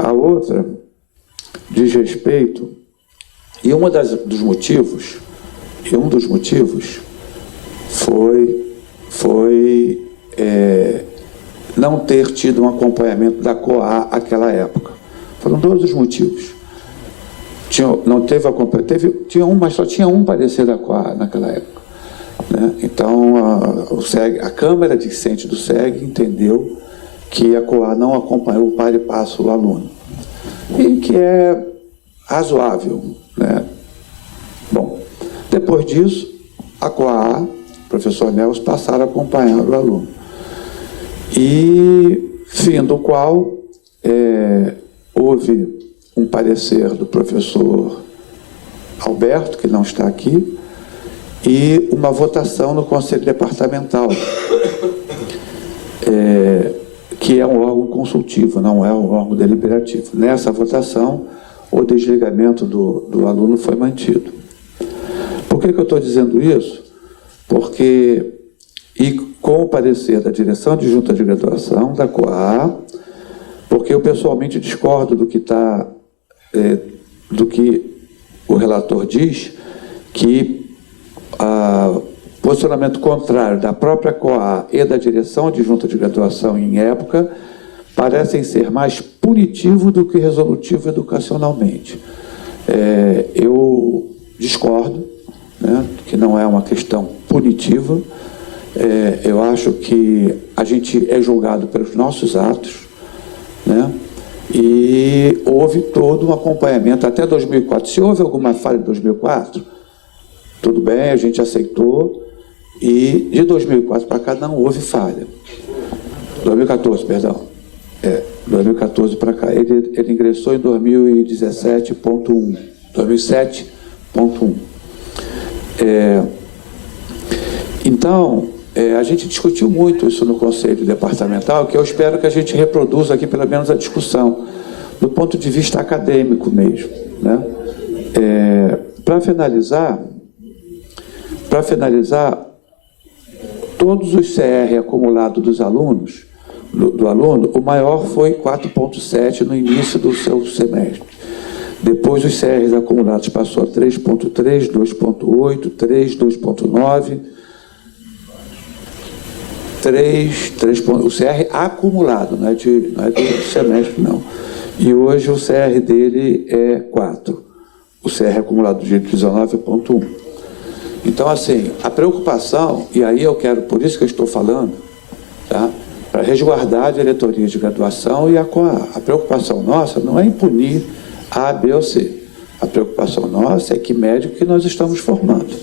A outra diz respeito, e um dos motivos foi não ter tido um acompanhamento da COA naquela época. Foram dois os motivos. Não teve acompanhamento, tinha um, mas só tinha um parecer da COA naquela época, né? Então, a Câmara Discente do SEG entendeu que a COA não acompanhou o par e passo do aluno, e que é razoável, né? Bom, depois disso, a COA, o professor Nelson, passaram a acompanhar o aluno. E, fim do qual, houve um parecer do professor Alberto, que não está aqui, e uma votação no Conselho Departamental, que é um órgão consultivo, não é um órgão deliberativo. Nessa votação, o desligamento do aluno foi mantido. Por que eu estou dizendo isso? Porque, e com o parecer da direção adjunta de graduação, da COA, porque eu pessoalmente discordo do que o relator diz, que posicionamento contrário da própria COA e da direção adjunta de graduação em época, parecem ser mais punitivos do que resolutivos educacionalmente. Eu discordo, né, que não é uma questão punitiva. Eu acho que a gente é julgado pelos nossos atos, né, e houve todo um acompanhamento até 2004. Se houve alguma falha em 2004, tudo bem, a gente aceitou, e de 2004 para cá não houve falha. 2014, perdão. 2014 para cá. Ele ingressou em 2017.1. 2007.1. Então, a gente discutiu muito isso no Conselho Departamental, que eu espero que a gente reproduza aqui pelo menos a discussão, do ponto de vista acadêmico mesmo, né? Para finalizar, todos os CR acumulados dos alunos, do aluno, o maior foi 4,7 no início do seu semestre. Depois os CRs acumulados passou a 3,3, 2,8, 3, 2,9, 3, o CR acumulado, não é do semestre, não. E hoje o CR dele é 4. O CR acumulado de 19,1. Então, assim, a preocupação, e aí eu quero, por isso que eu estou falando, tá? Para resguardar a diretoria de graduação e a COA. A preocupação nossa não é em punir A, B ou C. A preocupação nossa é que médico que nós estamos formando.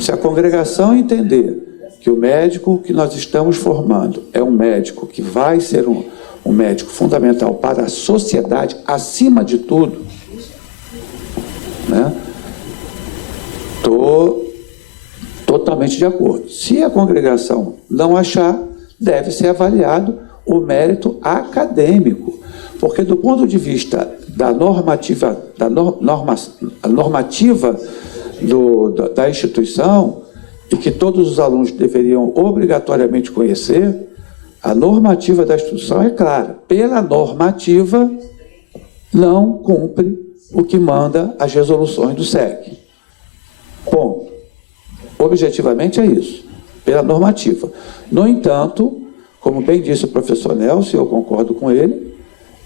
Se a congregação entender que o médico que nós estamos formando é um médico que vai ser um médico fundamental para a sociedade, acima de tudo, né? Estou totalmente de acordo. Se a congregação não achar, deve ser avaliado o mérito acadêmico, porque do ponto de vista da normativa, da instituição, e que todos os alunos deveriam obrigatoriamente conhecer, a normativa da instituição é clara. Pela normativa, não cumpre o que manda as resoluções do SEC. Ponto. Objetivamente é isso, pela normativa. No entanto, como bem disse o professor Nelson, eu concordo com ele,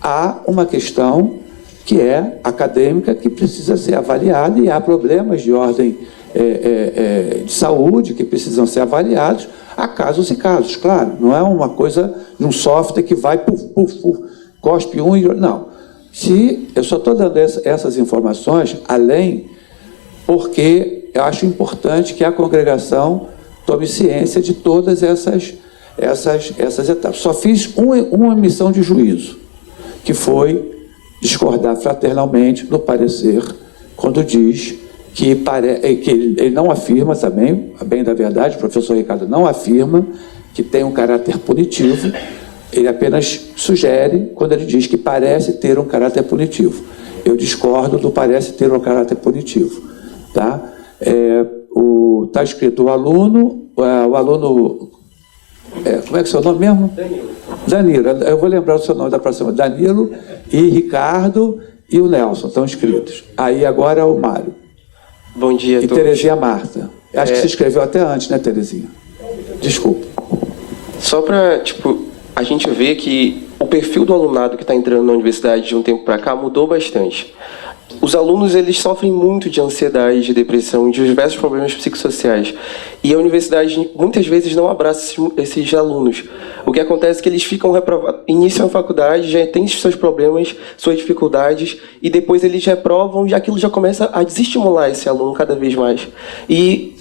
há uma questão que é acadêmica, que precisa ser avaliada, e há problemas de ordem de saúde que precisam ser avaliados. Há casos e casos, claro, não é uma coisa de um software que vai, cospe um e outro, não. Eu só estou dando essas informações, além, porque eu acho importante que a congregação tome ciência de todas essas etapas. Só fiz uma emissão de juízo, que foi discordar fraternalmente no parecer, quando diz que ele não afirma também, a bem da verdade, o professor Ricardo não afirma que tem um caráter punitivo, ele apenas sugere quando ele diz que parece ter um caráter punitivo. Eu discordo do parece ter um caráter punitivo. Tá? Tá escrito o aluno, como é que é o seu nome mesmo? Danilo. Eu vou lembrar o seu nome da próxima. Danilo e Ricardo e o Nelson estão inscritos. Aí agora é o Mário. Bom dia a todos. E Terezinha Marta. Acho que se inscreveu até antes, né, Terezinha? Desculpa. Só para, a gente vê que o perfil do alunado que está entrando na universidade de um tempo para cá mudou bastante. Os alunos, eles sofrem muito de ansiedade, de depressão, de diversos problemas psicossociais. E a universidade, muitas vezes, não abraça esses alunos. O que acontece é que eles ficam reprovados, iniciam a faculdade, já têm seus problemas, suas dificuldades, e depois eles reprovam, e aquilo já começa a desestimular esse aluno cada vez mais. E,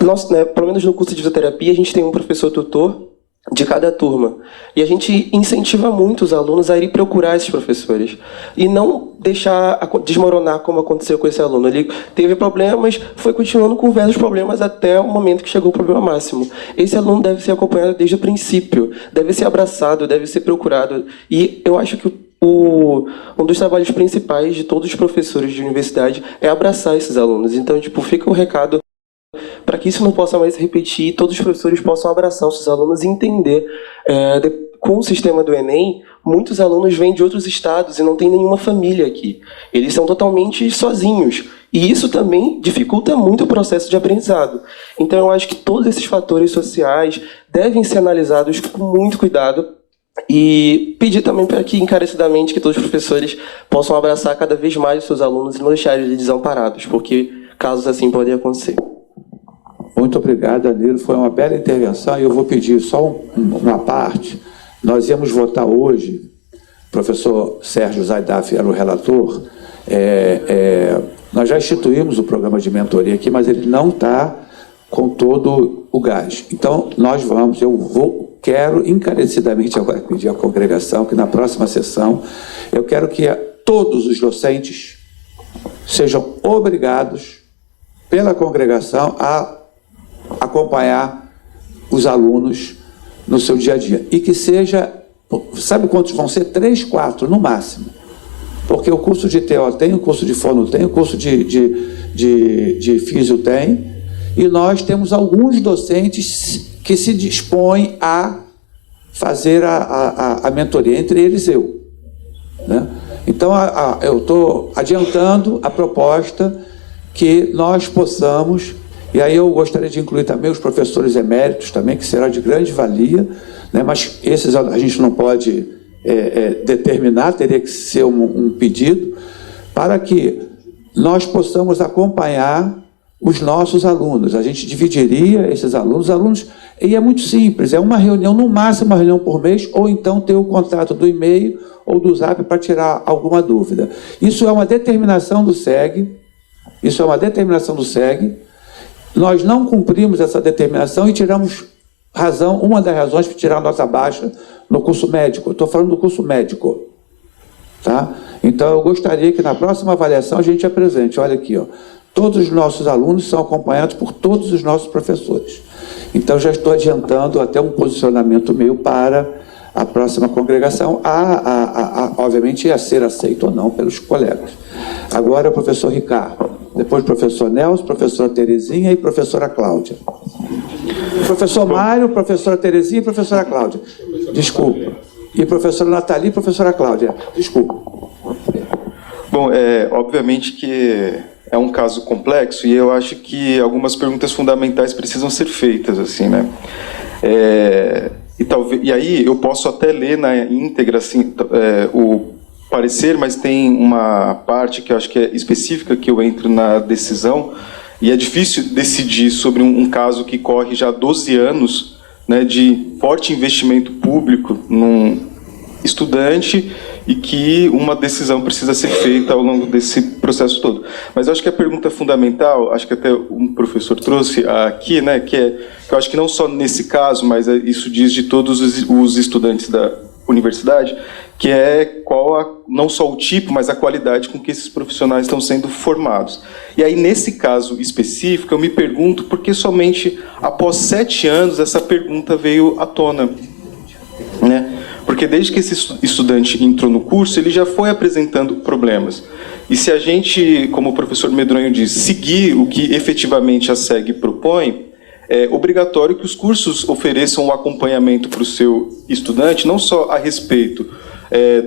nós, pelo menos no curso de fisioterapia, a gente tem um professor tutor de cada turma. E a gente incentiva muito os alunos a ir procurar esses professores. E não deixar desmoronar como aconteceu com esse aluno. Ele teve problemas, foi continuando com vários problemas até o momento que chegou o problema máximo. Esse aluno deve ser acompanhado desde o princípio, deve ser abraçado, deve ser procurado. E eu acho que um dos trabalhos principais de todos os professores de universidade é abraçar esses alunos. Então, fica o recado para que isso não possa mais se repetir e todos os professores possam abraçar os seus alunos e entender. Com o sistema do Enem, muitos alunos vêm de outros estados e não tem nenhuma família aqui. Eles são totalmente sozinhos. E isso também dificulta muito o processo de aprendizado. Então, eu acho que todos esses fatores sociais devem ser analisados com muito cuidado e pedir também para que, encarecidamente, que todos os professores possam abraçar cada vez mais os seus alunos e não deixarem eles desamparados, porque casos assim podem acontecer. Muito obrigado, Danilo. Foi uma bela intervenção e eu vou pedir só uma parte. Nós íamos votar hoje, o professor Sérgio Zaidaf era o relator, nós já instituímos o programa de mentoria aqui, mas ele não está com todo o gás. Então, quero encarecidamente agora pedir à congregação que na próxima sessão eu quero que todos os docentes sejam obrigados pela congregação a acompanhar os alunos no seu dia a dia. E que seja, sabe quantos vão ser? 3, 4 no máximo. Porque o curso de TO tem, o curso de fono tem, o curso de físio tem, e nós temos alguns docentes que se dispõem a fazer a mentoria, entre eles eu. Né? Então, eu estou adiantando a proposta que nós possamos, e aí eu gostaria de incluir também os professores eméritos também, que será de grande valia, né? Mas esses a gente não pode determinar, teria que ser um pedido, para que nós possamos acompanhar os nossos alunos. A gente dividiria esses alunos, e é muito simples, é uma reunião, no máximo uma reunião por mês, ou então ter o contato do e-mail ou do Zap para tirar alguma dúvida. Isso é uma determinação do SEG, nós não cumprimos essa determinação e tiramos uma das razões para tirar a nossa baixa no curso médico. Estou falando do curso médico. Tá? Então, eu gostaria que na próxima avaliação a gente apresente, olha aqui, ó, todos os nossos alunos são acompanhados por todos os nossos professores. Então, já estou adiantando até um posicionamento meu para a próxima congregação, obviamente, a ser aceito ou não pelos colegas. Agora, o professor Ricardo, depois o professor Nelson, professora Terezinha e professora Cláudia. Professor Mário, professora Terezinha e professora Cláudia. Desculpa. E professora Nathalie e professora Cláudia. Desculpa. Bom, obviamente que é um caso complexo e eu acho que algumas perguntas fundamentais precisam ser feitas, assim, né? E aí eu posso até ler na íntegra assim, o parecer, mas tem uma parte que eu acho que é específica que eu entro na decisão, e é difícil decidir sobre um caso que corre já há 12 anos, né, de forte investimento público num estudante e que uma decisão precisa ser feita ao longo desse processo todo. Mas eu acho que a pergunta fundamental, acho que até um professor trouxe aqui, né, que eu acho que não só nesse caso, mas isso diz de todos os estudantes da universidade, que é não só o tipo, mas a qualidade com que esses profissionais estão sendo formados. E aí, nesse caso específico, eu me pergunto por que somente após 7 anos essa pergunta veio à tona, né? Porque desde que esse estudante entrou no curso, ele já foi apresentando problemas. E se a gente, como o professor Medronho diz, seguir o que efetivamente a SEG propõe, é obrigatório que os cursos ofereçam um acompanhamento para o seu estudante, não só a respeito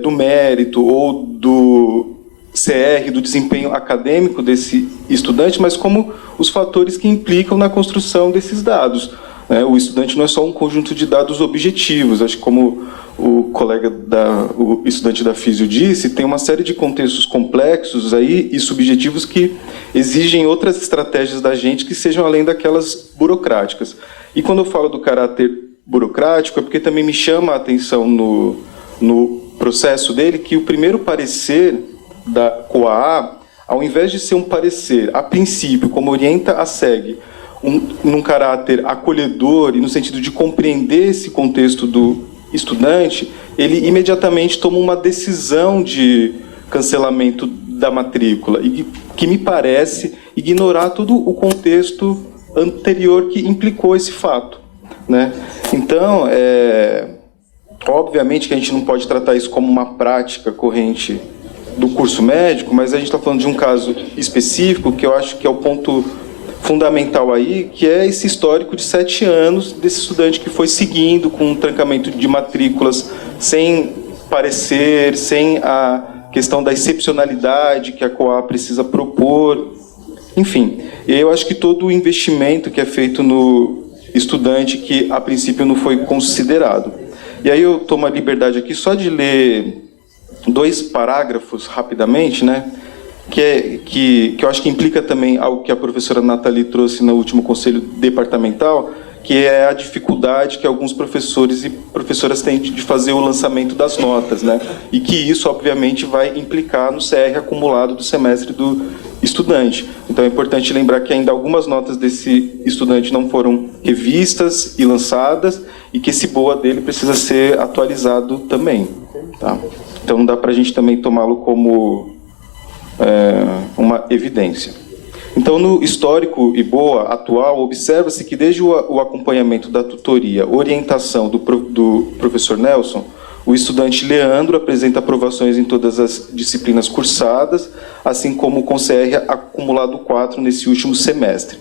do mérito ou do CR, do desempenho acadêmico desse estudante, mas como os fatores que implicam na construção desses dados. O estudante não é só um conjunto de dados objetivos, acho que como o estudante da Físio disse, tem uma série de contextos complexos aí e subjetivos que exigem outras estratégias da gente que sejam além daquelas burocráticas. E quando eu falo do caráter burocrático, é porque também me chama a atenção no processo dele que o primeiro parecer da COAA, ao invés de ser um parecer, a princípio, como orienta a SEG, num caráter acolhedor e no sentido de compreender esse contexto do estudante, ele imediatamente toma uma decisão de cancelamento da matrícula, e que me parece ignorar todo o contexto anterior que implicou esse fato, né? Então, obviamente que a gente não pode tratar isso como uma prática corrente do curso médico, mas a gente está falando de um caso específico que eu acho que é o ponto fundamental aí, que é esse histórico de 7 anos desse estudante que foi seguindo com um trancamento de matrículas sem parecer, sem a questão da excepcionalidade que a COA precisa propor, enfim. Eu acho que todo o investimento que é feito no estudante que a princípio não foi considerado. E aí eu tomo a liberdade aqui só de ler 2 parágrafos rapidamente, né? Que eu acho que implica também algo que a professora Nathalie trouxe no último conselho departamental, que é a dificuldade que alguns professores e professoras têm de fazer o lançamento das notas, né? E que isso, obviamente, vai implicar no CR acumulado do semestre do estudante. Então, é importante lembrar que ainda algumas notas desse estudante não foram revistas e lançadas, e que esse BOA dele precisa ser atualizado também. Tá? Então, dá para a gente também tomá-lo como uma evidência. Então, no histórico IBOA atual, observa-se que desde o acompanhamento da tutoria, orientação do professor Nelson, o estudante Leandro apresenta aprovações em todas as disciplinas cursadas, assim como com CR acumulado 4 nesse último semestre.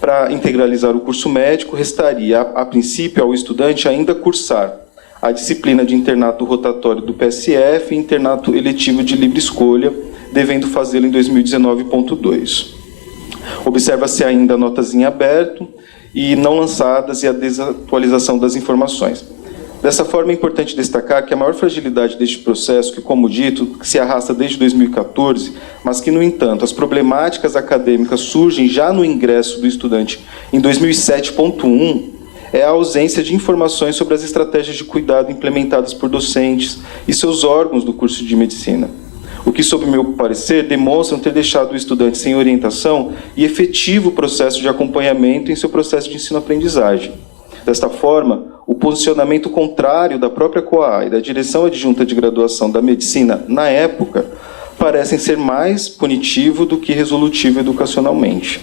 Para integralizar o curso médico, restaria, a princípio, ao estudante ainda cursar a disciplina de internato rotatório do PSF e internato eletivo de livre escolha, devendo fazê-lo em 2019.2. Observa-se ainda notas em aberto e não lançadas e a desatualização das informações. Dessa forma, é importante destacar que a maior fragilidade deste processo, que, como dito, se arrasta desde 2014, mas que, no entanto, as problemáticas acadêmicas surgem já no ingresso do estudante em 2007.1, é a ausência de informações sobre as estratégias de cuidado implementadas por docentes e seus órgãos do curso de medicina. O que, sob meu parecer, demonstra ter deixado o estudante sem orientação e efetivo processo de acompanhamento em seu processo de ensino-aprendizagem. Desta forma, o posicionamento contrário da própria COA e da Direção Adjunta de Graduação da Medicina, na época, parecem ser mais punitivo do que resolutivo educacionalmente.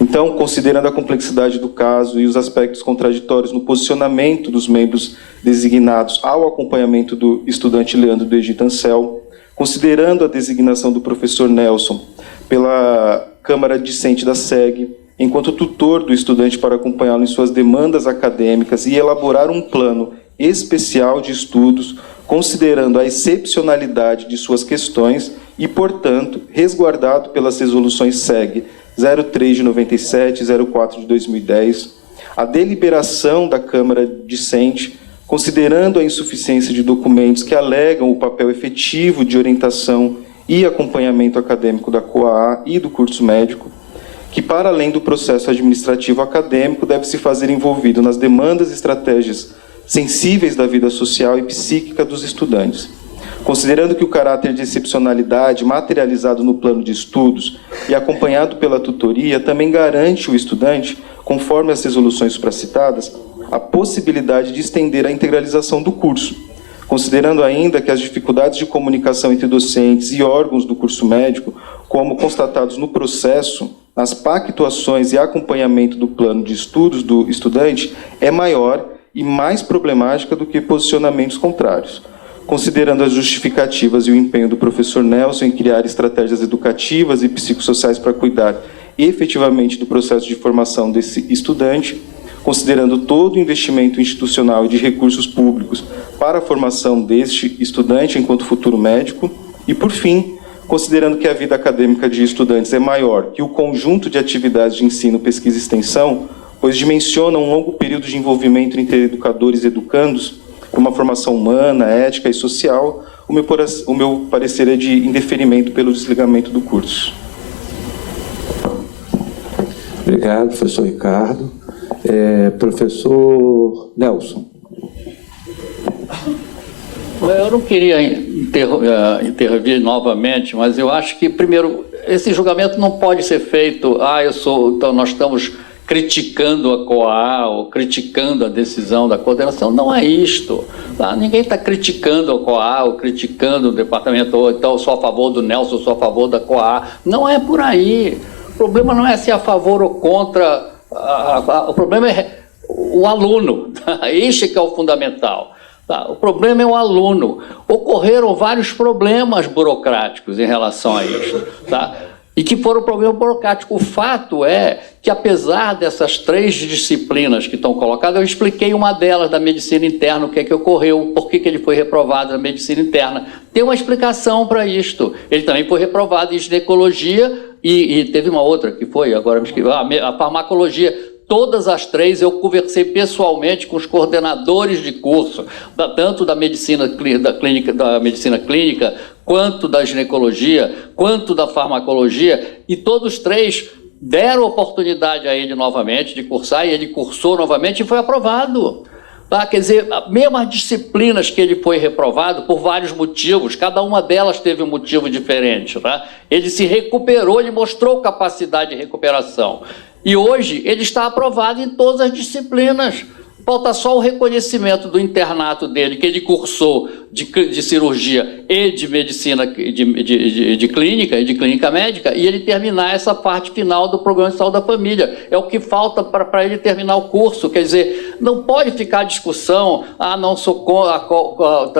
Então, considerando a complexidade do caso e os aspectos contraditórios no posicionamento dos membros designados ao acompanhamento do estudante Leandro do Egito Ancel, considerando a designação do professor Nelson pela Câmara Discente da SEG, enquanto tutor do estudante para acompanhá-lo em suas demandas acadêmicas e elaborar um plano especial de estudos, considerando a excepcionalidade de suas questões e, portanto, resguardado pelas resoluções SEG 03 de 97 e 04 de 2010, a deliberação da Câmara Discente, considerando a insuficiência de documentos que alegam o papel efetivo de orientação e acompanhamento acadêmico da COA e do curso médico, que, para além do processo administrativo acadêmico, deve se fazer envolvido nas demandas e estratégias sensíveis da vida social e psíquica dos estudantes. Considerando que o caráter de excepcionalidade materializado no plano de estudos e acompanhado pela tutoria também garante ao estudante, conforme as resoluções supracitadas, a possibilidade de estender a integralização do curso, considerando ainda que as dificuldades de comunicação entre docentes e órgãos do curso médico, como constatados no processo, nas pactuações e acompanhamento do plano de estudos do estudante, é maior e mais problemática do que posicionamentos contrários. Considerando as justificativas e o empenho do professor Nelson em criar estratégias educativas e psicossociais para cuidar efetivamente do processo de formação desse estudante, considerando todo o investimento institucional e de recursos públicos para a formação deste estudante enquanto futuro médico, e, por fim, considerando que a vida acadêmica de estudantes é maior que o conjunto de atividades de ensino, pesquisa e extensão, pois dimensiona um longo período de envolvimento entre educadores e educandos, para uma formação humana, ética e social, o meu parecer é de indeferimento pelo desligamento do curso. Obrigado, professor Ricardo. Professor Nelson. Eu não queria intervir novamente, mas eu acho que, primeiro, esse julgamento não pode ser feito, então nós estamos criticando a COA ou criticando a decisão da coordenação. Não é isto. Tá? Ninguém está criticando a COA ou criticando o departamento, ou então sou a favor do Nelson, sou a favor da COA. Não é por aí. O problema não é se é a favor ou contra, o problema é o aluno. Tá? Este que é o fundamental. Tá? O problema é o aluno. Ocorreram vários problemas burocráticos em relação a isso. Tá? e que foram problemas burocráticos. O fato é que, apesar dessas 3 disciplinas que estão colocadas, eu expliquei uma delas da medicina interna, o que é que ocorreu, por que ele foi reprovado na medicina interna. Tem uma explicação para isto. Ele também foi reprovado em ginecologia e teve uma outra que foi, agora me esqueci, a farmacologia. Todas as 3 eu conversei pessoalmente com os coordenadores de curso, tanto da medicina clínica, quanto da ginecologia, quanto da farmacologia, e todos 3 deram oportunidade a ele novamente de cursar, e ele cursou novamente e foi aprovado. Tá? Quer dizer, mesmo as disciplinas que ele foi reprovado, por vários motivos, cada uma delas teve um motivo diferente. Tá? Ele se recuperou, ele mostrou capacidade de recuperação. E hoje ele está aprovado em todas as disciplinas. Falta só o reconhecimento do internato dele, que ele cursou de cirurgia e de medicina de clínica e de clínica médica, e ele terminar essa parte final do programa de saúde da família. É o que falta para ele terminar o curso. Quer dizer, não pode ficar a discussão, não sou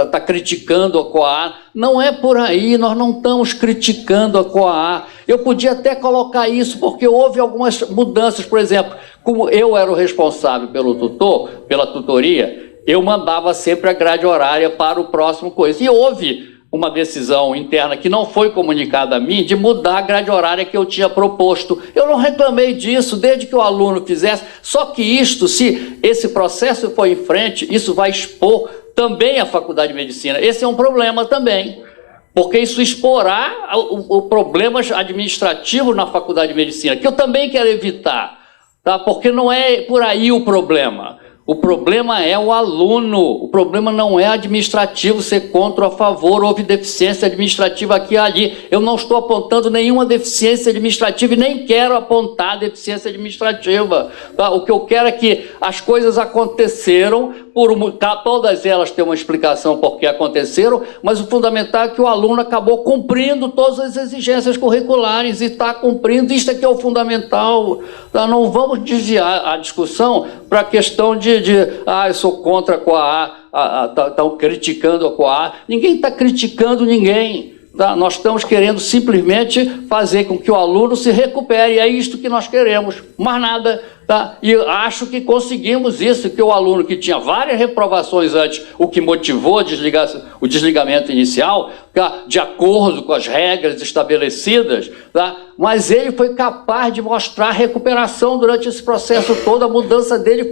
está criticando a COA. Não é por aí, nós não estamos criticando a COA. Eu podia até colocar isso, porque houve algumas mudanças. Por exemplo, como eu era o responsável pelo tutor, pela tutoria, eu mandava sempre a grade horária para o próximo coisa. E houve uma decisão interna que não foi comunicada a mim de mudar a grade horária que eu tinha proposto. Eu não reclamei disso desde que o aluno fizesse, só que isto, se esse processo for em frente, isso vai expor também a Faculdade de Medicina. Esse é um problema também, porque isso exporá o problemas administrativos na Faculdade de Medicina, que eu também quero evitar, tá? Porque não é por aí o problema. O problema é o aluno, o problema não é administrativo, ser contra ou a favor. Houve deficiência administrativa aqui e ali. Eu não estou apontando nenhuma deficiência administrativa e nem quero apontar deficiência administrativa. Tá? O que eu quero é que as coisas aconteceram, todas elas têm uma explicação por que aconteceram, mas o fundamental é que o aluno acabou cumprindo todas as exigências curriculares e está cumprindo. Isso é que é o fundamental. Tá? Não vamos desviar a discussão para a questão de eu sou contra a COA, estão criticando a COA. Ninguém está criticando ninguém. Tá? Nós estamos querendo simplesmente fazer com que o aluno se recupere. É isto que nós queremos, mais nada. Tá? E acho que conseguimos isso, que o aluno que tinha várias reprovações antes, o que motivou o desligamento inicial, tá? De acordo com as regras estabelecidas, tá? Mas ele foi capaz de mostrar recuperação durante esse processo todo. A mudança dele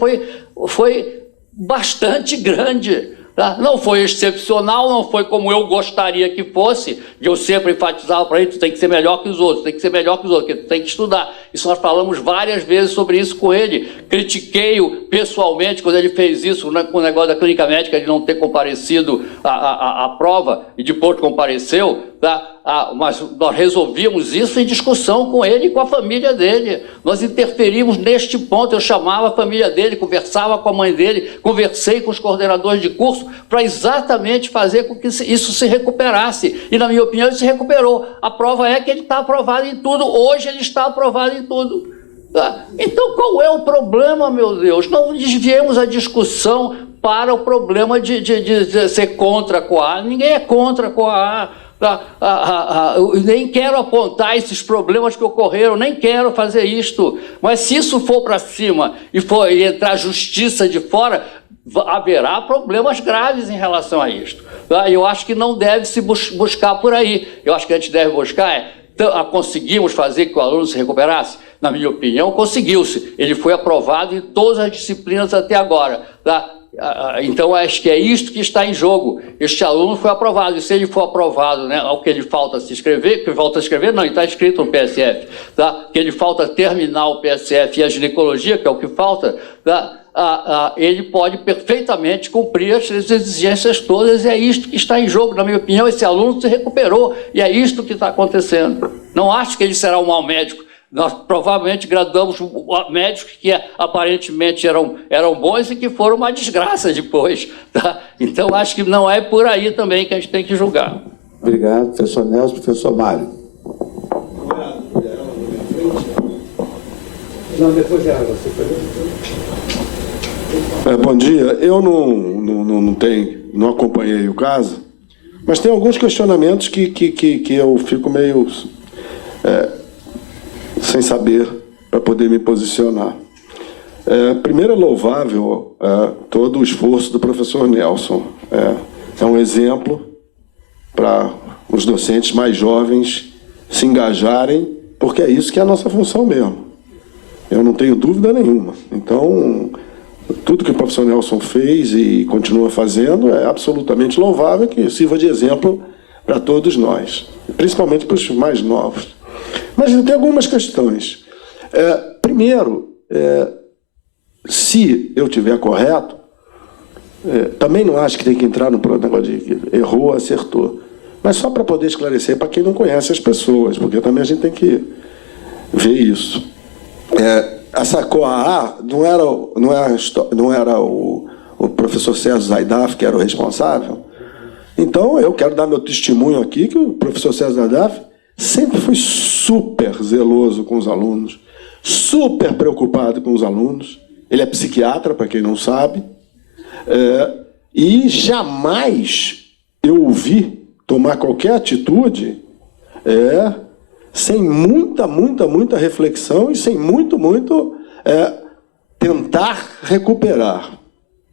foi bastante grande. Tá? Não foi excepcional, não foi como eu gostaria que fosse, e eu sempre enfatizava para ele: tu tem que ser melhor que os outros, tem que ser melhor que os outros, tu tem que estudar. Isso nós falamos várias vezes sobre isso com ele. Critiquei-o pessoalmente quando ele fez isso, com o negócio da clínica médica, de não ter comparecido à prova, e depois compareceu. Tá? Mas nós resolvíamos isso em discussão com ele e com a família dele. Nós interferimos neste ponto. Eu chamava a família dele, conversava com a mãe dele, conversei com os coordenadores de curso para exatamente fazer com que isso se recuperasse. E, na minha opinião, ele se recuperou. A prova é que ele está aprovado em tudo. Hoje ele está aprovado em tudo. Tá? Então, qual é o problema, meu Deus? Não desviemos a discussão para o problema de ser contra a COA. Ninguém é contra a COA. Nem quero apontar esses problemas que ocorreram, nem quero fazer isto, mas se isso for para cima e entrar justiça de fora, haverá problemas graves em relação a isto. Eu acho que não deve se buscar por aí. Eu acho que a gente deve buscar conseguimos fazer que o aluno se recuperasse? Na minha opinião, conseguiu-se. Ele foi aprovado em todas as disciplinas até agora. Então, acho que é isto que está em jogo. Este aluno foi aprovado, e se ele for aprovado, né, o que ele falta se inscrever, não, ele está inscrito no PSF, tá? Que ele falta terminar o PSF e a ginecologia, que é o que falta, tá? Ele pode perfeitamente cumprir as exigências todas, e é isto que está em jogo. Na minha opinião, esse aluno se recuperou, e é isto que está acontecendo. Não acho que ele será um mau médico. Nós provavelmente graduamos médicos que aparentemente eram bons e que foram uma desgraça depois. Tá? Então, acho que não é por aí também que a gente tem que julgar. Obrigado, professor Nelson. Professor Mário. Bom dia. Eu não acompanhei o caso, mas tem alguns questionamentos que eu fico meio... sem saber, para poder me posicionar. Primeiro, é louvável todo o esforço do professor Nelson. É um exemplo para os docentes mais jovens se engajarem, porque é isso que é a nossa função mesmo. Eu não tenho dúvida nenhuma. Então, tudo que o professor Nelson fez e continua fazendo é absolutamente louvável, que sirva de exemplo para todos nós, principalmente para os mais novos. Mas tem algumas questões. Primeiro, se eu estiver correto, também não acho que tem que entrar no negócio de errou, acertou. Mas só para poder esclarecer para quem não conhece as pessoas, porque também a gente tem que ver isso. Essa COAA não era o professor César Zaidaf que era o responsável. Então, eu quero dar meu testemunho aqui que o professor César Zaidaf sempre foi super zeloso com os alunos, super preocupado com os alunos. Ele é psiquiatra, para quem não sabe, e jamais eu o vi tomar qualquer atitude sem muita reflexão e sem muito tentar recuperar.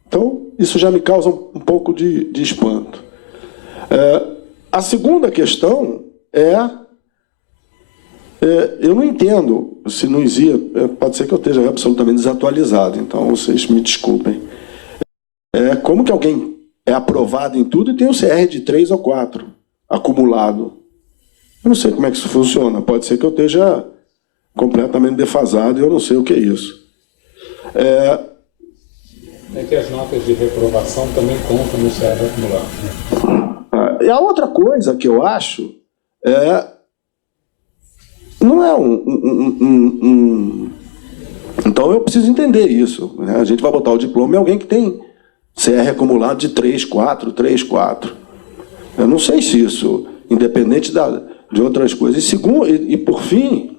Então, isso já me causa um pouco de espanto. A segunda questão eu não entendo, se não exia, pode ser que eu esteja absolutamente desatualizado, então vocês me desculpem. Como que alguém é aprovado em tudo e tem um CR de 3 ou 4 acumulado? Eu não sei como é que isso funciona, pode ser que eu esteja completamente defasado e eu não sei o que é isso. É que as notas de reprovação também contam no CR acumulado. E a outra coisa que eu acho não é Então eu preciso entender isso, né? A gente vai botar o diploma em alguém que tem CR acumulado de 3, 4, 3, 4. Eu não sei se isso, independente de outras coisas. E por fim,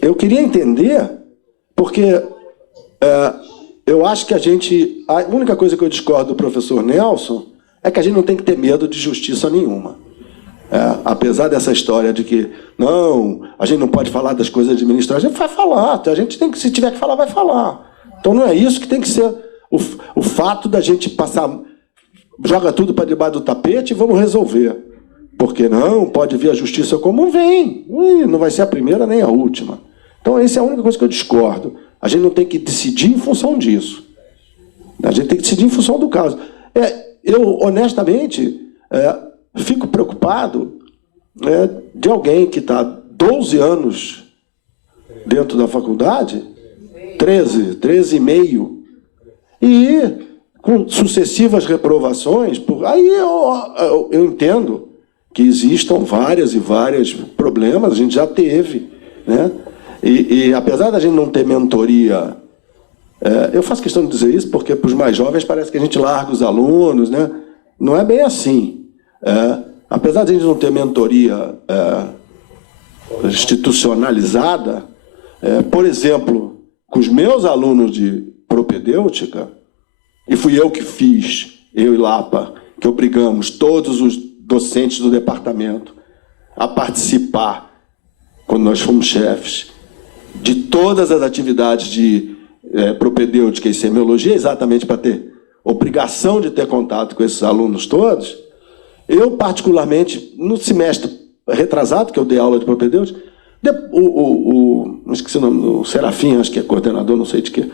eu queria entender, porque eu acho que a única coisa que eu discordo do professor Nelson é que a gente não tem que ter medo de justiça nenhuma. Apesar dessa história de que não, a gente não pode falar das coisas administrativas, a gente vai falar, a gente tem que, se tiver que falar, vai falar. Então não é isso que tem que ser o fato da gente passar, joga tudo para debaixo do tapete e vamos resolver. Porque não, pode vir a justiça comum, vem, não vai ser a primeira nem a última. Então essa é a única coisa que eu discordo. A gente não tem que decidir em função disso. A gente tem que decidir em função do caso. Eu, honestamente, fico preocupado de alguém que está 12 anos dentro da faculdade, 13 e meio, e com sucessivas reprovações. Aí eu entendo que existam vários problemas, a gente já teve, né? E apesar da gente não ter mentoria, eu faço questão de dizer isso porque para os mais jovens parece que a gente larga os alunos, né? Não é bem assim. Apesar de a gente não ter mentoria institucionalizada, por exemplo, com os meus alunos de propedêutica, e fui eu que fiz, eu e Lapa, que obrigamos todos os docentes do departamento a participar, quando nós fomos chefes, de todas as atividades de propedêutica e semiologia, exatamente para ter obrigação de ter contato com esses alunos todos. Eu, particularmente, no semestre retrasado, que eu dei aula de propedêutica, esqueci o nome, o Serafim, acho que é coordenador, não sei de quê,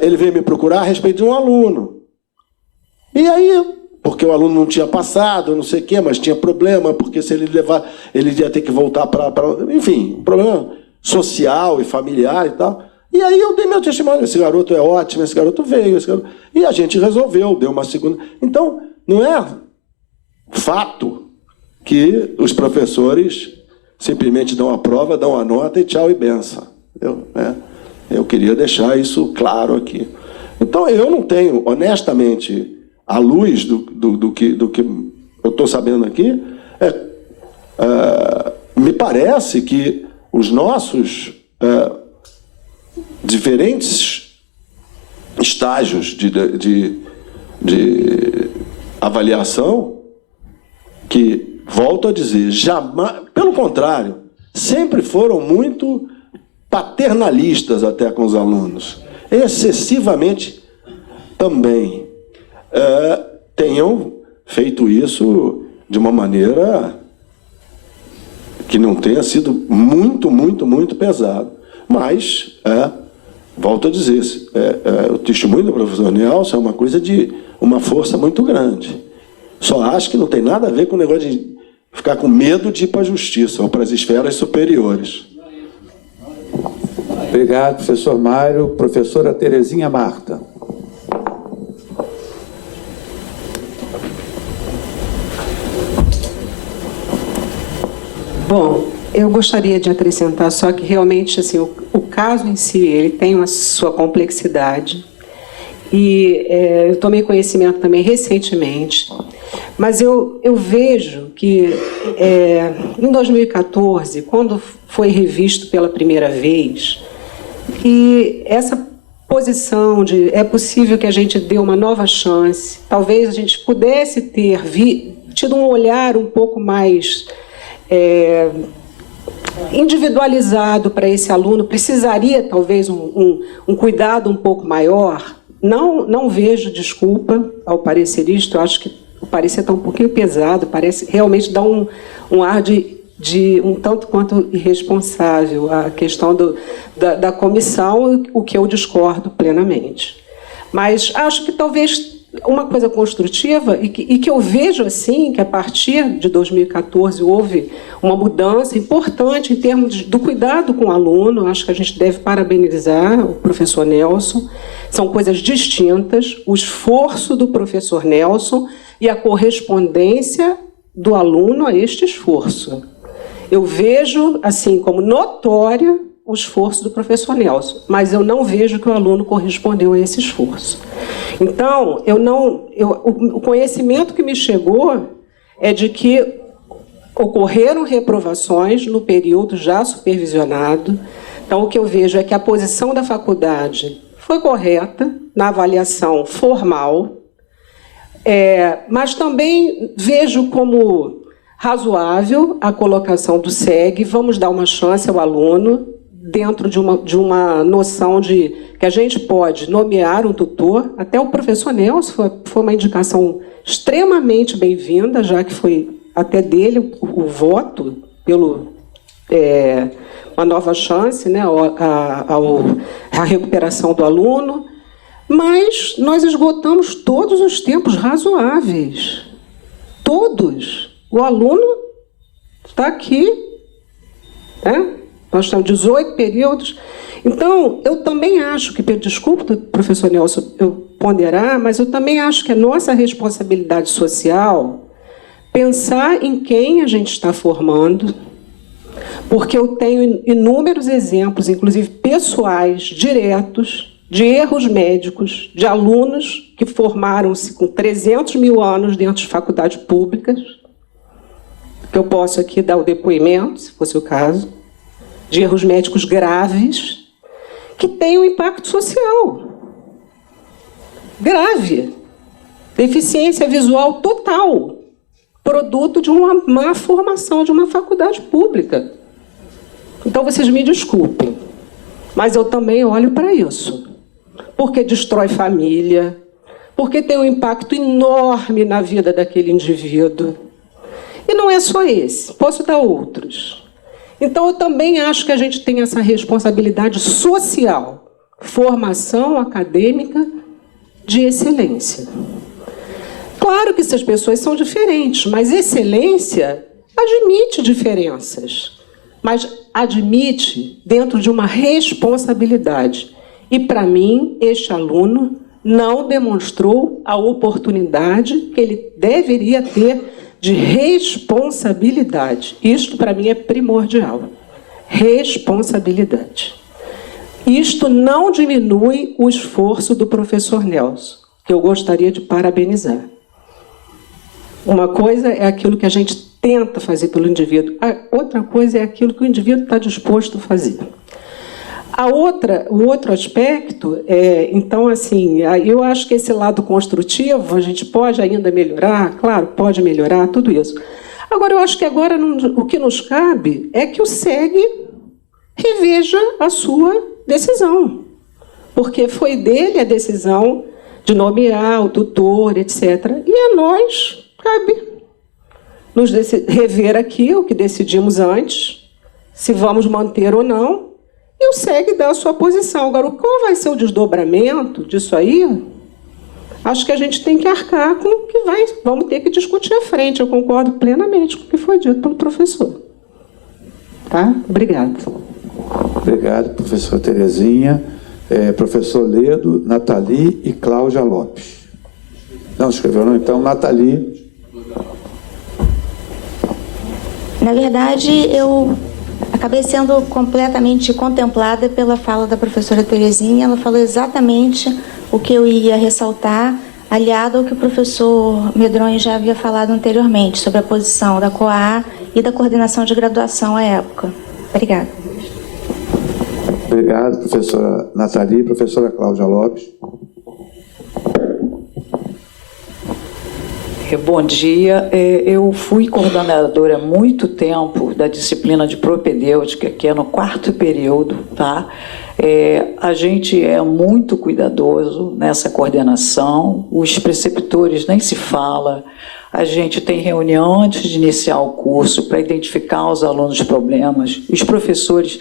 ele veio me procurar a respeito de um aluno. E aí, porque o aluno não tinha passado, não sei o quê, mas tinha problema, porque se ele levar, ele ia ter que voltar para... Enfim, problema social e familiar e tal. E aí eu dei meu testemunho, esse garoto é ótimo, esse garoto veio, e a gente resolveu, deu uma segunda... Então, não é fato que os professores simplesmente dão a prova, dão a nota e tchau e benção. Eu queria deixar isso claro aqui. Então, eu não tenho, honestamente, à luz do que eu estou sabendo aqui, me parece que os nossos diferentes estágios de avaliação, que, volto a dizer, jamais, pelo contrário, sempre foram muito paternalistas até com os alunos, excessivamente também. Tenham feito isso de uma maneira que não tenha sido muito, muito, muito pesado. Mas, volto a dizer, o testemunho do professor Nelson é uma coisa de uma força muito grande. Só acho que não tem nada a ver com o negócio de ficar com medo de ir para a justiça ou para as esferas superiores. Obrigado, professor Mário. Professora Terezinha Marta. Bom, eu gostaria de acrescentar só que realmente assim, o caso em si ele tem a sua complexidade e eu tomei conhecimento também recentemente, mas eu vejo que em 2014, quando foi revisto pela primeira vez, e essa posição de é possível que a gente dê uma nova chance, talvez a gente pudesse ter tido um olhar um pouco mais individualizado para esse aluno, precisaria talvez um cuidado um pouco maior. Não vejo desculpa ao parecerista, eu acho que o parecer está um pouquinho pesado, parece realmente dá um ar de um tanto quanto irresponsável a questão da comissão, o que eu discordo plenamente. Mas acho que talvez uma coisa construtiva e que eu vejo assim, que a partir de 2014 houve uma mudança importante em termos do cuidado com o aluno. Acho que a gente deve parabenizar o professor Nelson. São coisas distintas, o esforço do professor Nelson e a correspondência do aluno a este esforço. Eu vejo assim como notória o esforço do professor Nelson, mas eu não vejo que o aluno correspondeu a esse esforço. Então, o conhecimento que me chegou é de que ocorreram reprovações no período já supervisionado. Então, o que eu vejo é que a posição da faculdade foi correta na avaliação formal, mas também vejo como razoável a colocação do SEG. Vamos dar uma chance ao aluno dentro de uma noção de que a gente pode nomear um tutor. Até o professor Nelson foi uma indicação extremamente bem-vinda, já que foi até dele o voto pelo uma nova chance, né, a recuperação do aluno. Mas nós esgotamos todos os tempos razoáveis. Todos. O aluno está aqui, né? Nós temos 18 períodos. Então, eu também acho que, desculpa, professor Nelson, eu ponderar, mas eu também acho que é nossa responsabilidade social pensar em quem a gente está formando, porque eu tenho inúmeros exemplos, inclusive pessoais, diretos, de erros médicos, de alunos que formaram-se com 300 mil anos dentro de faculdades públicas, que eu posso aqui dar o depoimento, se fosse o caso, de erros médicos graves, que têm um impacto social grave. Deficiência visual total, produto de uma má formação de uma faculdade pública. Então, vocês me desculpem, mas eu também olho para isso, porque destrói família, porque tem um impacto enorme na vida daquele indivíduo. E não é só esse, posso dar outros. Então, eu também acho que a gente tem essa responsabilidade social, formação acadêmica de excelência. Claro que essas pessoas são diferentes, mas excelência admite diferenças, mas admite dentro de uma responsabilidade. E, para mim, este aluno não demonstrou a oportunidade que ele deveria ter de responsabilidade. Isto, para mim, é primordial. Responsabilidade. Isto não diminui o esforço do professor Nelson, que eu gostaria de parabenizar. Uma coisa é aquilo que a gente tenta fazer pelo indivíduo, a outra coisa é aquilo que o indivíduo está disposto a fazer. O outro aspecto então, assim, eu acho que esse lado construtivo a gente pode ainda melhorar, claro, pode melhorar tudo isso. Agora, eu acho que agora o que nos cabe é que o SEG reveja a sua decisão, porque foi dele a decisão de nomear o tutor, etc. E a nós cabe nos rever aqui o que decidimos antes, se vamos manter ou não, e o SEG dá a sua posição. Agora, qual vai ser o desdobramento disso aí? Acho que a gente tem que arcar com o que vamos ter que discutir à frente. Eu concordo plenamente com o que foi dito pelo professor. Tá? Obrigada. Obrigado, professora Terezinha. Professor Ledo, Nathalie e Cláudia Lopes. Não escreveu, não? Então, Nathalie. Na verdade, eu acabei sendo completamente contemplada pela fala da professora Terezinha. Ela falou exatamente o que eu ia ressaltar, aliado ao que o professor Medronho já havia falado anteriormente, sobre a posição da COA e da coordenação de graduação à época. Obrigada. Obrigado, professora Nathalie. Professora Cláudia Lopes. Bom dia. Eu fui coordenadora há muito tempo da disciplina de propedêutica, que é no 4º período, tá? A gente é muito cuidadoso nessa coordenação, os preceptores nem se fala, a gente tem reunião antes de iniciar o curso para identificar aos alunos problemas, os professores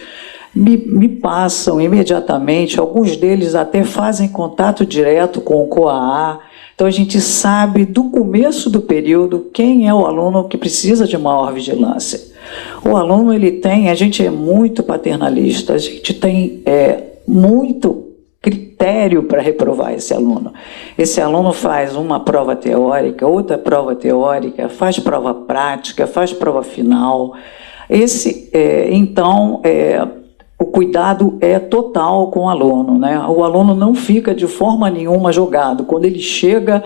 me passam imediatamente, alguns deles até fazem contato direto com o COAA. Então, a gente sabe do começo do período quem é o aluno que precisa de maior vigilância. O aluno, a gente é muito paternalista, a gente tem muito critério para reprovar esse aluno. Esse aluno faz uma prova teórica, outra prova teórica, faz prova prática, faz prova final. O cuidado é total com o aluno, né? O aluno não fica de forma nenhuma jogado. Quando ele chega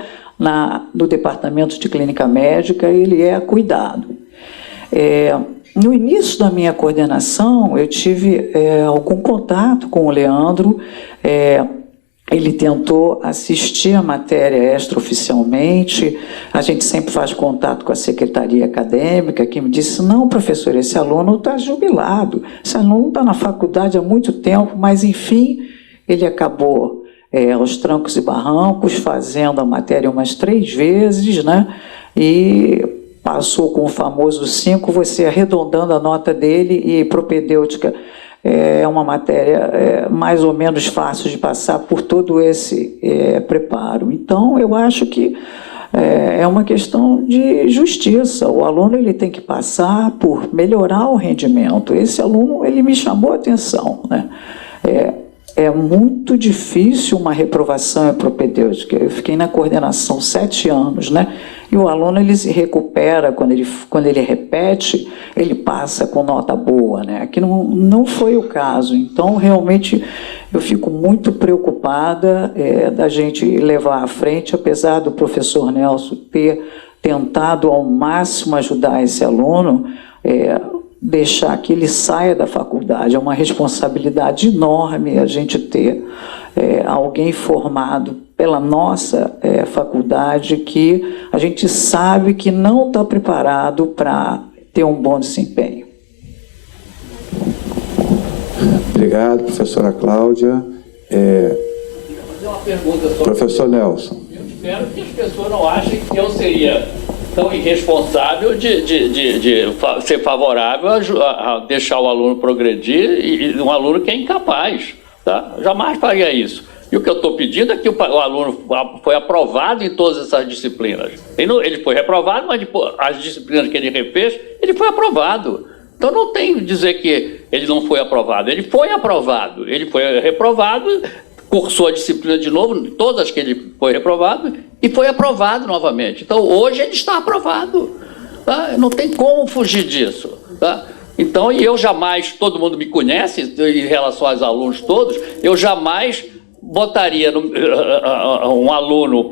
no departamento de clínica médica, ele é cuidado. No início da minha coordenação, eu tive algum contato com o Leandro. Ele tentou assistir a matéria extraoficialmente, a gente sempre faz contato com a secretaria acadêmica, que me disse, não, professor, esse aluno está jubilado, esse aluno está na faculdade há muito tempo, mas, enfim, ele acabou aos trancos e barrancos, fazendo a matéria umas 3 vezes, né? E passou com o famoso 5, você arredondando a nota dele, e propedêutica é uma matéria mais ou menos fácil de passar por todo esse preparo. Então, eu acho que é uma questão de justiça. O aluno ele tem que passar por melhorar o rendimento. Esse aluno ele me chamou a atenção, né? É muito difícil uma reprovação em propedêutica. Eu fiquei na coordenação 7 anos, né? E o aluno ele se recupera, quando ele repete, ele passa com nota boa, né? Aqui não foi o caso. Então, realmente, eu fico muito preocupada da gente levar à frente, apesar do professor Nelson ter tentado ao máximo ajudar esse aluno, deixar que ele saia da faculdade. É uma responsabilidade enorme a gente ter alguém formado pela nossa faculdade que a gente sabe que não está preparado para ter um bom desempenho. Obrigado, professora Cláudia. Fazer uma pergunta sobre... Professor Nelson. Eu espero que as pessoas não achem que eu seria tão irresponsável de ser favorável a deixar o aluno progredir e um aluno que é incapaz. Tá? Eu jamais faria isso. E o que eu estou pedindo é que o aluno foi aprovado em todas essas disciplinas. Ele foi reprovado, mas as disciplinas que ele refez, ele foi aprovado. Então não tem que dizer que ele não foi aprovado. Ele foi aprovado. Ele foi reprovado, cursou a disciplina de novo, todas que ele foi reprovado, e foi aprovado novamente. Então hoje ele está aprovado. Tá? Não tem como fugir disso. Tá? Então, e eu jamais, todo mundo me conhece em relação aos alunos todos, eu jamais botaria um aluno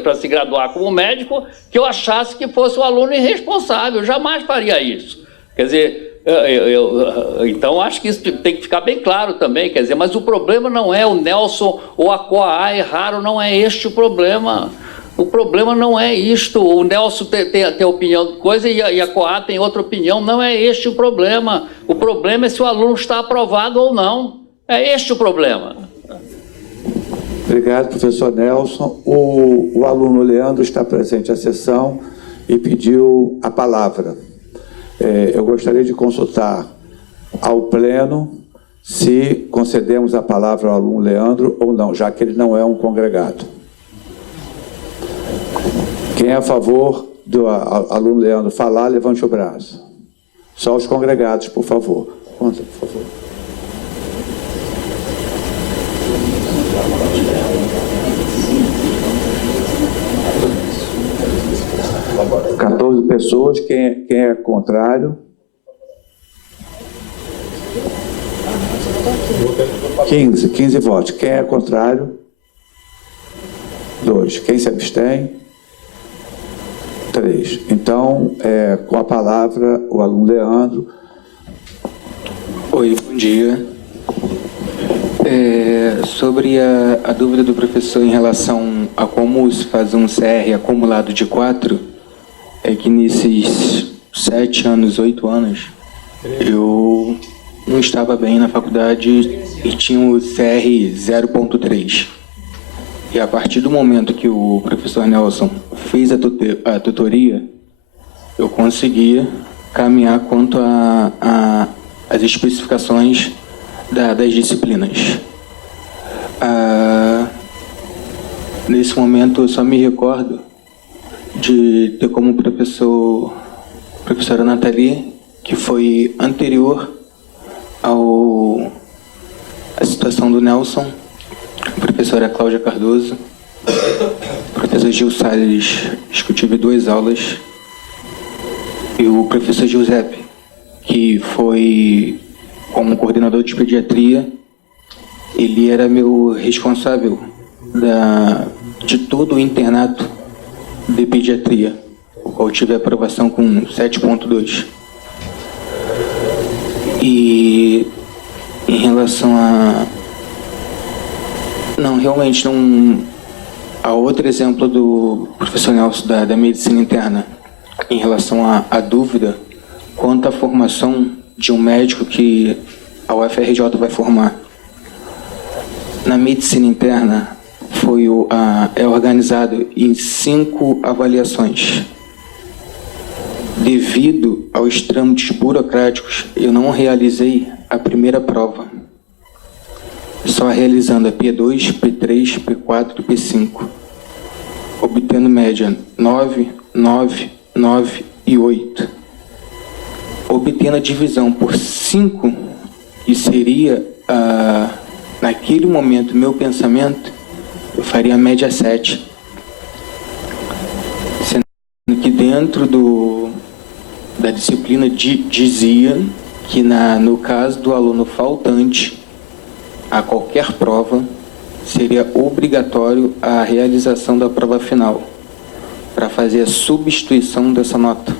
para se graduar como médico que eu achasse que fosse um aluno irresponsável. Eu jamais faria isso. Quer dizer, então acho que isso tem que ficar bem claro também. Quer dizer, mas o problema não é o Nelson ou a COA erraram, não é este o problema. O problema não é isto. O Nelson tem opinião de coisa e a COA tem outra opinião. Não é este o problema. O problema é se o aluno está aprovado ou não. É este o problema. Obrigado, professor Nelson. O aluno Leandro está presente à sessão e pediu a palavra. Eu gostaria de consultar ao pleno se concedemos a palavra ao aluno Leandro ou não, já que ele não é um congregado. Quem é a favor do aluno Leandro falar, levante o braço. Só os congregados, por favor. Conta, por favor. Agora, 14 pessoas. Quem é contrário? 15 votos. Quem é contrário? 2. Quem se abstém? 3. Então, com a palavra, o aluno Leandro. Oi, bom dia. Sobre a dúvida do professor em relação a como se faz um CR acumulado de 4, é que nesses 7 anos, 8 anos, eu não estava bem na faculdade e tinha o CR 0.3. E a partir do momento que o professor Nelson fez a tutoria, eu conseguia caminhar quanto às especificações das disciplinas. Nesse momento, eu só me recordo de ter como professora Nathalie, que foi anterior à situação do Nelson, a professora Cláudia Cardoso, o professor Gil Salles, que eu tive 2 aulas, e o professor Giuseppe, que foi como coordenador de pediatria, ele era meu responsável de todo o internato de pediatria, o qual tive aprovação com 7.2. E em relação não, realmente não. A outro exemplo do professor Nelson da medicina interna, em relação à dúvida quanto à formação de um médico que a UFRJ vai formar. Na medicina interna, é organizado em 5 avaliações. Devido aos trâmites burocráticos, eu não realizei a primeira prova, só realizando a P2, P3, P4 e P5, obtendo média 9, 9, 9 e 8. Obtendo a divisão por 5, que seria, naquele momento, meu pensamento, eu faria a média 7. Sendo que dentro da disciplina dizia que, no caso do aluno faltante a qualquer prova, seria obrigatório a realização da prova final, para fazer a substituição dessa nota.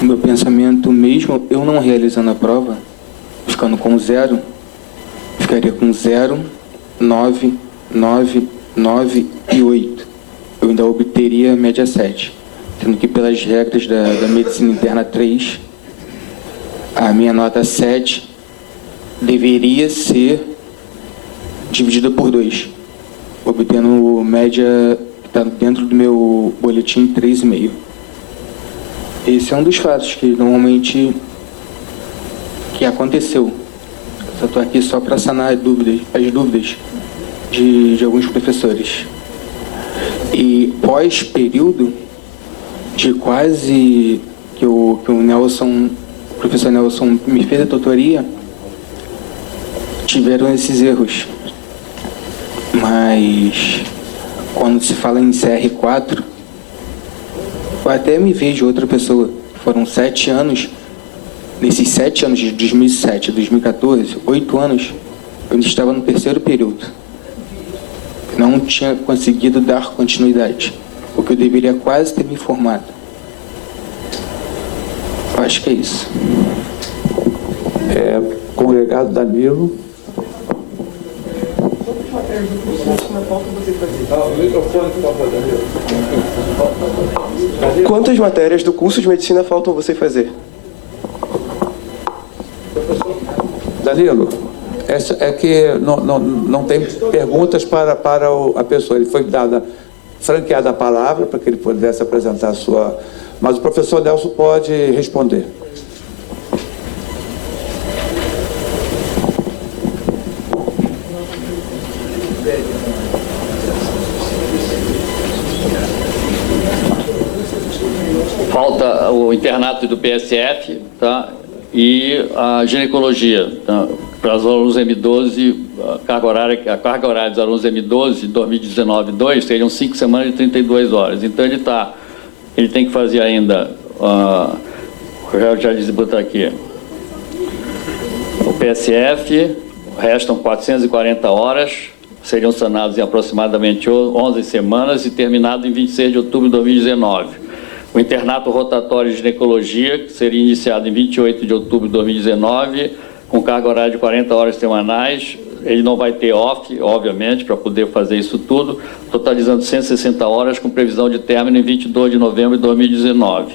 O meu pensamento, mesmo eu não realizando a prova, ficando com 0, ficaria com 0, 9, 9, 9 e 8. Eu ainda obteria a média 7, sendo que pelas regras da medicina interna 3, a minha nota 7 deveria ser dividida por 2, obtendo média que está dentro do meu boletim 3,5. Esse é um dos fatos que normalmente aconteceu. Eu estou aqui só para sanar as dúvidas de alguns professores. E pós-período de quase que o professor Nelson me fez a tutoria, tiveram esses erros. Mas quando se fala em CR4, eu até me vejo outra pessoa. Foram 7 anos. Nesses 7 anos, de 2007 a 2014, 8 anos, eu ainda estava no 3º período. Não tinha conseguido dar continuidade, porque eu deveria quase ter me formado. Eu acho que é isso. Congregado Danilo. medicina faltam você fazer? Quantas matérias do curso de medicina faltam você fazer? Danilo, é que não tem perguntas para a pessoa. Ele foi franqueada a palavra para que ele pudesse apresentar a sua... Mas o professor Nelson pode responder. Falta o internato do PSF, tá? E a ginecologia, tá? Para os alunos M12, a carga horária dos alunos M12, 2019-2, seriam 5 semanas de 32 horas. Então, ele tem que fazer ainda, já disse, botar aqui, o PSF, restam 440 horas, seriam sanados em aproximadamente 11 semanas e terminado em 26 de outubro de 2019. O internato rotatório de ginecologia, que seria iniciado em 28 de outubro de 2019, com carga horária de 40 horas semanais. Ele não vai ter off, obviamente, para poder fazer isso tudo, totalizando 160 horas, com previsão de término em 22 de novembro de 2019.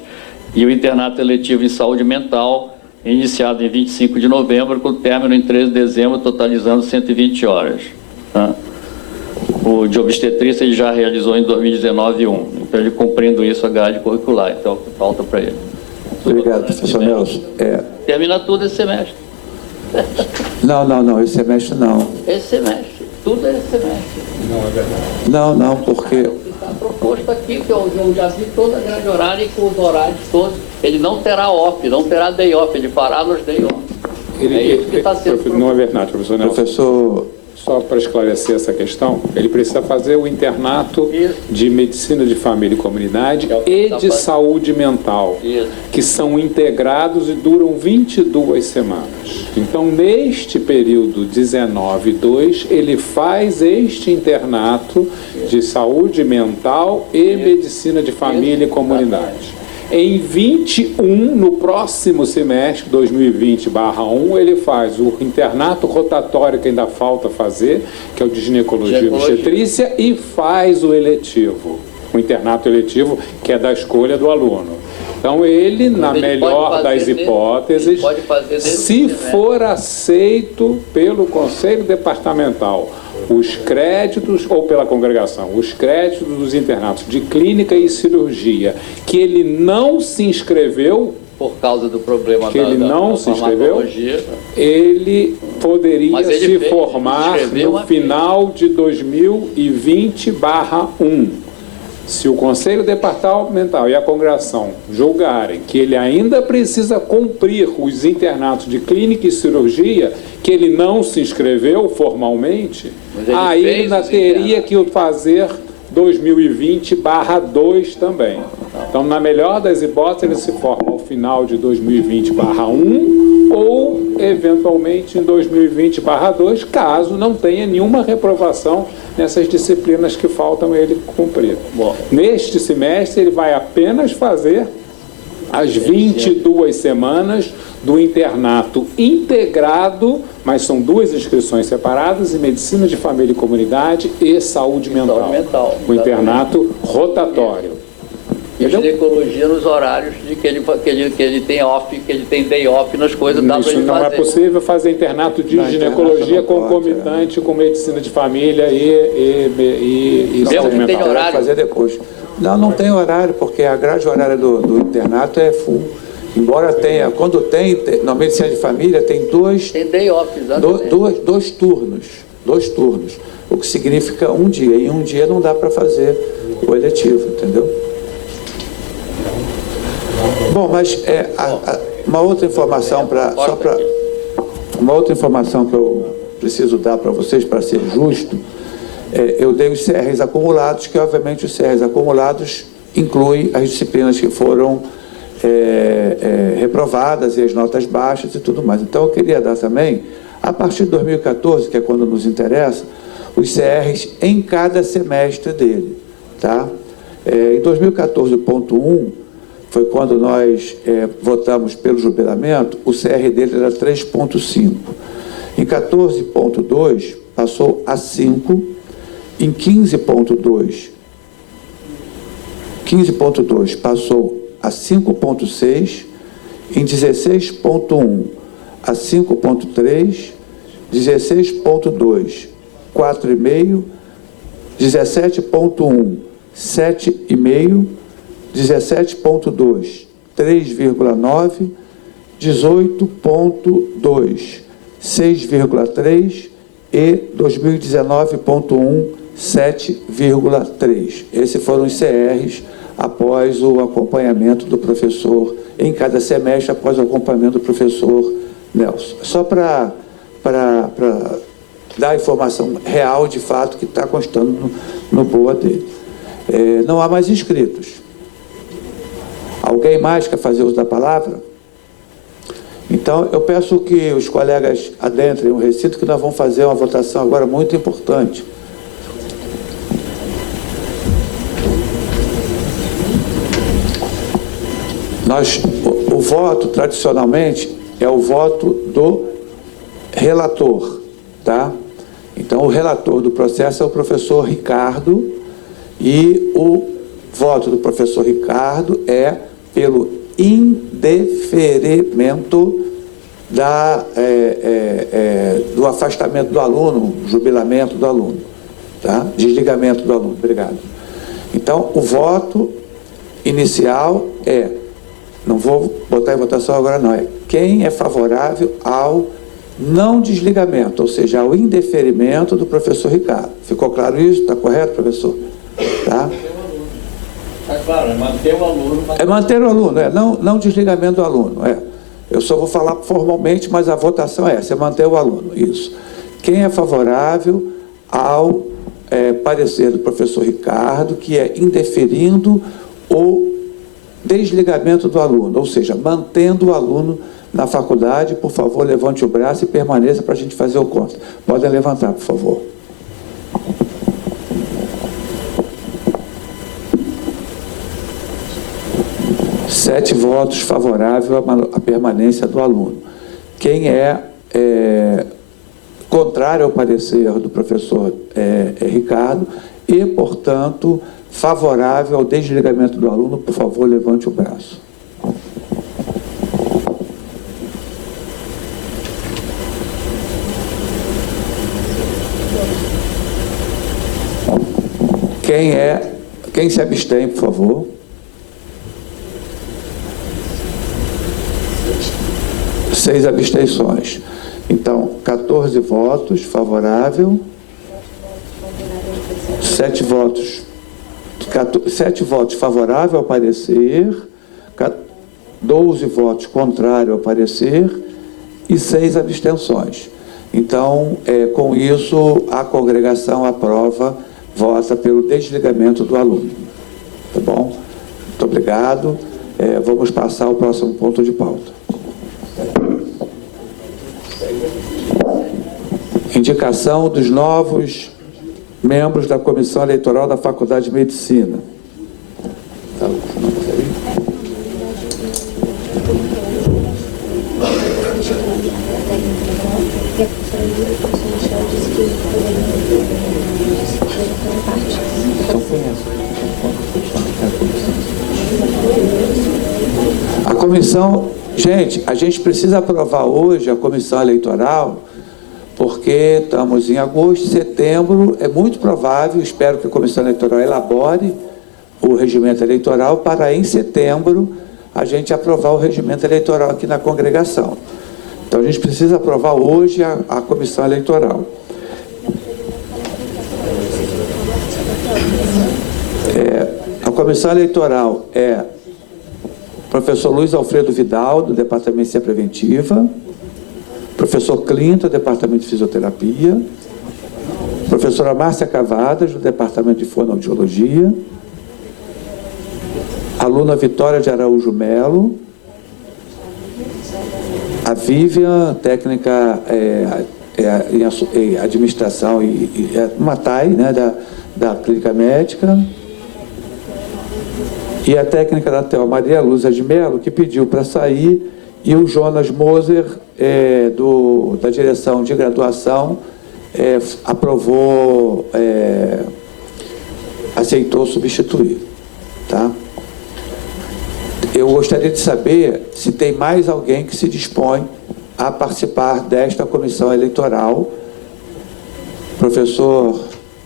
E o internato eletivo em saúde mental, iniciado em 25 de novembro, com término em 13 de dezembro, totalizando 120 horas. Tá? O de obstetrícia ele já realizou em 2019-1. Então, ele cumprindo isso, a grade curricular. Então, é o que falta para ele. Obrigado, professor Nelson. Termina tudo esse semestre. Não, esse semestre não. Esse semestre. Tudo é esse semestre. Não é verdade. Não, porque... Está proposto aqui, que eu já vi toda a grade horária e com os horários todos. Ele não terá off, não terá day off, ele fará nos day off. Isso que está sendo não é verdade, professor Nelson. Professor... Só para esclarecer essa questão, ele precisa fazer o internato de medicina de família e comunidade e de saúde mental, que são integrados e duram 22 semanas. Então, neste período 19-2, ele faz este internato de saúde mental e medicina de família e comunidade. Em 21, no próximo semestre, 2020/1, ele faz o internato rotatório que ainda falta fazer, que é o de ginecologia e obstetrícia, e faz o eletivo, o internato eletivo, que é da escolha do aluno. Então, ele, na melhor das hipóteses, se for aceito pelo Conselho Departamental, os créditos, ou pela congregação, os créditos dos internatos de clínica e cirurgia, que ele não se inscreveu, por causa do problema que ele não se inscreveu, ele poderia se formar no final de 2020/1. Se o Conselho Departamental e a congregação julgarem que ele ainda precisa cumprir os internatos de clínica e cirurgia, que ele não se inscreveu formalmente, aí ele ainda teria que fazer 2020/2 também. Então, na melhor das hipóteses, ele se forma ao final de 2020/1 ou, eventualmente, em 2020/2, caso não tenha nenhuma reprovação nessas disciplinas que faltam ele cumprir. Bom, neste semestre, ele vai apenas fazer as 22 semanas do internato integrado, mas são 2 inscrições separadas, em medicina de família e comunidade e saúde mental. O internato rotatório. E ginecologia nos horários de que ele tem off, que ele tem day off nas coisas. Isso não é possível fazer internato de ginecologia concomitante com medicina de família e saúde mental. Tem horário? Fazer depois. Não tem horário, porque a grade horária do internato é full. Embora tenha, quando tem, na medicina de família tem dois turnos, o que significa um dia, e um dia não dá para fazer o eletivo, entendeu? Bom, mas uma outra informação uma outra informação que eu preciso dar para vocês, para ser justo, eu dei os CRs acumulados, que obviamente os CRs acumulados incluem as disciplinas que foram reprovadas e as notas baixas e tudo mais. Então, eu queria dar também, a partir de 2014, que é quando nos interessa, os CRs em cada semestre dele, tá? Em 2014.1, foi quando nós votamos pelo jubilamento, o CR dele era 3.5. Em 14.2, passou a 5, Em 15.2, passou a 5.6, em 16.1 a 5.3, 16.2, 4,5, 17.1, 7,5, 17.2, 3,9, 18.2, 6,3 e 2019.1, 7,3. Esses foram os CRs após o acompanhamento do professor, em cada semestre, após o acompanhamento do professor Nelson. Só para dar a informação real, de fato, que está constando no BOA dele. Não há mais inscritos. Alguém mais quer fazer uso da palavra? Então, eu peço que os colegas adentrem o recinto, que nós vamos fazer uma votação agora muito importante. O voto, tradicionalmente, é o voto do relator, tá? Então, o relator do processo é o professor Ricardo, e o voto do professor Ricardo é pelo indeferimento do afastamento do aluno, jubilamento do aluno, tá? Desligamento do aluno, obrigado. Então, o voto inicial é, não vou botar em votação agora não, é quem é favorável ao não desligamento, ou seja, ao indeferimento do professor Ricardo. Ficou claro isso? Está correto, professor? Tá? Está claro, é manter o aluno. É manter o aluno, não desligamento do aluno. Eu só vou falar formalmente, mas a votação é essa, é manter o aluno, isso. Quem é favorável ao parecer do professor Ricardo, que é indeferindo o desligamento do aluno, ou seja, mantendo o aluno na faculdade, por favor, levante o braço e permaneça para a gente fazer o conto. Podem levantar, por favor. Sete votos favoráveis à permanência do aluno. Quem é contrário ao parecer do professor Ricardo e, portanto, favorável ao desligamento do aluno, por favor, levante o braço. Quem se abstém, por favor? Seis abstenções. Então, 14 votos favorável, 7 votos favorável ao parecer, 12 votos contrário ao parecer e 6 abstenções. Então, com isso, a congregação aprova, vota pelo desligamento do aluno. Tá bom? Muito obrigado. Vamos passar ao próximo ponto de pauta. Indicação dos novos membros da Comissão Eleitoral da Faculdade de Medicina. A comissão, gente, a gente precisa aprovar hoje a comissão eleitoral, porque estamos em agosto, setembro, é muito provável, espero que a comissão eleitoral elabore o regimento eleitoral para em setembro a gente aprovar o regimento eleitoral aqui na congregação. Então a gente precisa aprovar hoje a comissão eleitoral. A comissão eleitoral é professor Luiz Alfredo Vidal, do Departamento de Ciência Preventiva, professor Clinton, do Departamento de Fisioterapia, professora Márcia Cavadas, do Departamento de Fonoaudiologia, aluna Vitória de Araújo Melo, a Vivian, técnica em administração e uma TAI, né, da Clínica Médica, e a técnica da TEL, Maria Lúcia de Melo, que pediu para sair, e o Jonas Moser, da direção de graduação, aprovou, aceitou substituir. Tá? Eu gostaria de saber se tem mais alguém que se dispõe a participar desta comissão eleitoral. Professor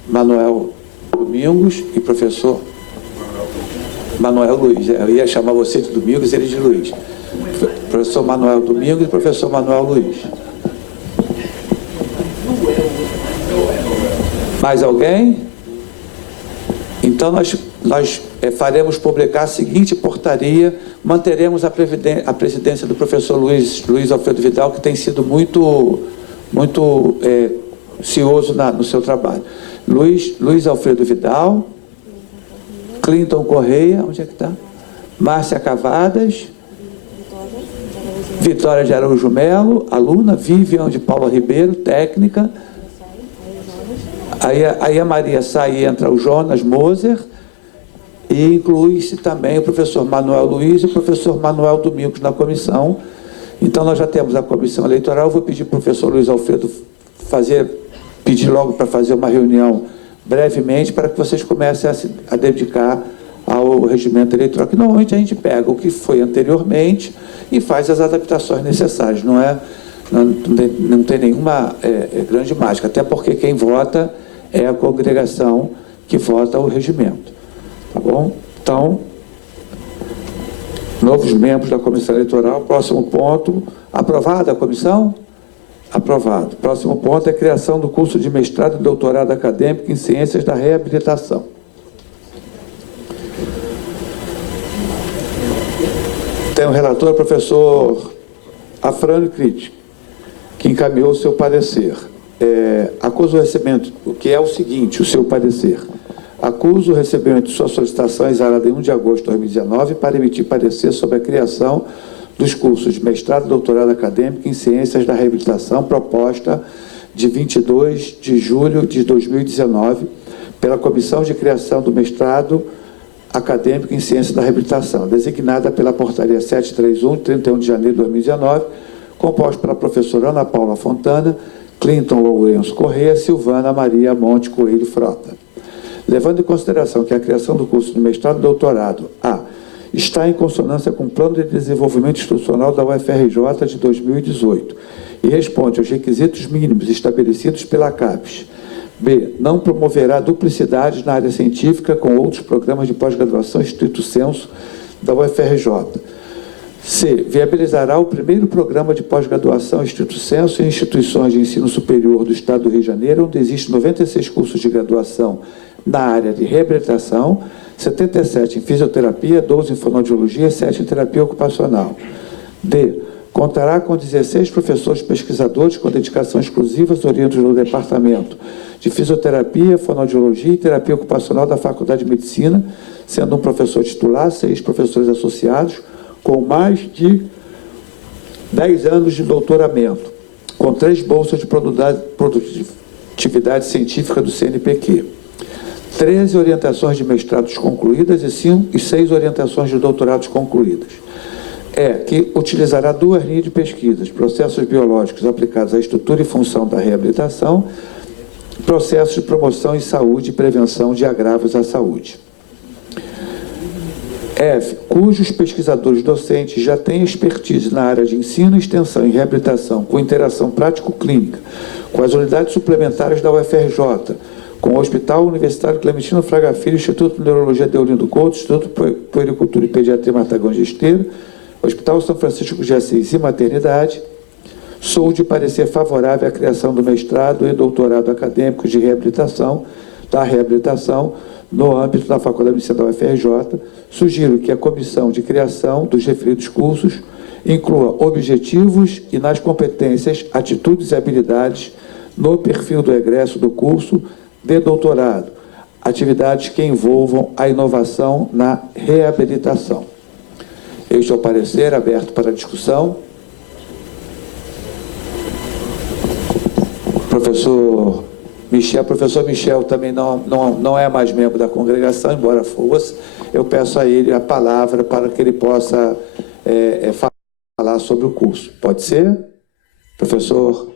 Manuel Domingos e professor Manuel Luiz. Eu ia chamar você de Domingos e ele de Luiz. Professor Manuel Domingos e professor Manuel Luiz. Mais alguém? Então, nós faremos publicar a seguinte portaria, manteremos a presidência do professor Luiz Alfredo Vidal, que tem sido muito cioso no seu trabalho. Luiz Alfredo Vidal, Clinton Correia, onde é que está? Márcia Cavadas, Vitória de Araújo Melo, aluna, Vivian de Paula Ribeiro, técnica. Aí a Maria sai e entra o Jonas Moser, e inclui-se também o professor Manuel Luiz e o professor Manuel Domingos na comissão. Então, nós já temos a comissão eleitoral. Eu vou pedir para o professor Luiz Alfredo pedir logo para fazer uma reunião brevemente, para que vocês comecem a dedicar ao regimento eleitoral, que normalmente a gente pega o que foi anteriormente e faz as adaptações necessárias. Não tem nenhuma grande mágica, até porque quem vota é a congregação que vota o regimento. Tá bom? Então, novos membros da comissão eleitoral. Próximo ponto. Aprovada a comissão? Aprovado. Próximo ponto é a criação do curso de mestrado e doutorado acadêmico em Ciências da Reabilitação. Tem o relator, o professor Afrânio Crítico, que encaminhou o seu parecer. Acuso o recebimento, o que é o seguinte, o seu parecer. Acuso o recebimento de sua solicitação exarada em 1 de agosto de 2019 para emitir parecer sobre a criação dos cursos de mestrado e doutorado acadêmico em Ciências da Reabilitação, proposta de 22 de julho de 2019, pela Comissão de Criação do Mestrado Acadêmico em Ciências da Reabilitação, designada pela Portaria 731, de 31 de janeiro de 2019, composta pela professora Ana Paula Fontana, Clinton Lourenço Corrêa, Silvana Maria Monte Coelho Frota. Levando em consideração que a criação do curso de mestrado e doutorado está em consonância com o Plano de Desenvolvimento Institucional da UFRJ de 2018 e responde aos requisitos mínimos estabelecidos pela CAPES. B. Não promoverá duplicidades na área científica com outros programas de pós-graduação estrito sensu da UFRJ. C. Viabilizará o primeiro programa de pós-graduação estrito sensu em instituições de ensino superior do Estado do Rio de Janeiro, onde existem 96 cursos de graduação na área de reabilitação, 77 em fisioterapia, 12 em fonoaudiologia, 7 em terapia ocupacional. D. Contará com 16 professores pesquisadores com dedicação exclusiva oriundos do Departamento de Fisioterapia, Fonoaudiologia e Terapia Ocupacional da Faculdade de Medicina, sendo um professor titular, 6 professores associados, com mais de 10 anos de doutoramento, com 3 bolsas de produtividade científica do CNPq, 13 orientações de mestrados concluídas e 6 orientações de doutorados concluídas. Que utilizará 2 linhas de pesquisas: processos biológicos aplicados à estrutura e função da reabilitação, processos de promoção em saúde e prevenção de agravos à saúde. F. Cujos pesquisadores docentes já têm expertise na área de ensino, extensão e reabilitação, com interação prático-clínica, com as unidades suplementares da UFRJ, com o Hospital Universitário Clementino Fraga Filho, Instituto de Neurologia Deolindo Couto, Instituto de Puericultura e Pediatria Martagão de Esteira, Hospital São Francisco de Assis e Maternidade. Sou de parecer favorável à criação do mestrado e doutorado acadêmico de reabilitação, no âmbito da Faculdade de Medicina da UFRJ. Sugiro que a comissão de criação dos referidos cursos inclua objetivos e nas competências, atitudes e habilidades no perfil do egresso do curso de doutorado, atividades que envolvam a inovação na reabilitação. Este é o parecer aberto para discussão. Professor Michel também não é mais membro da congregação, embora fosse. Eu peço a ele a palavra para que ele possa falar sobre o curso. Pode ser? Professor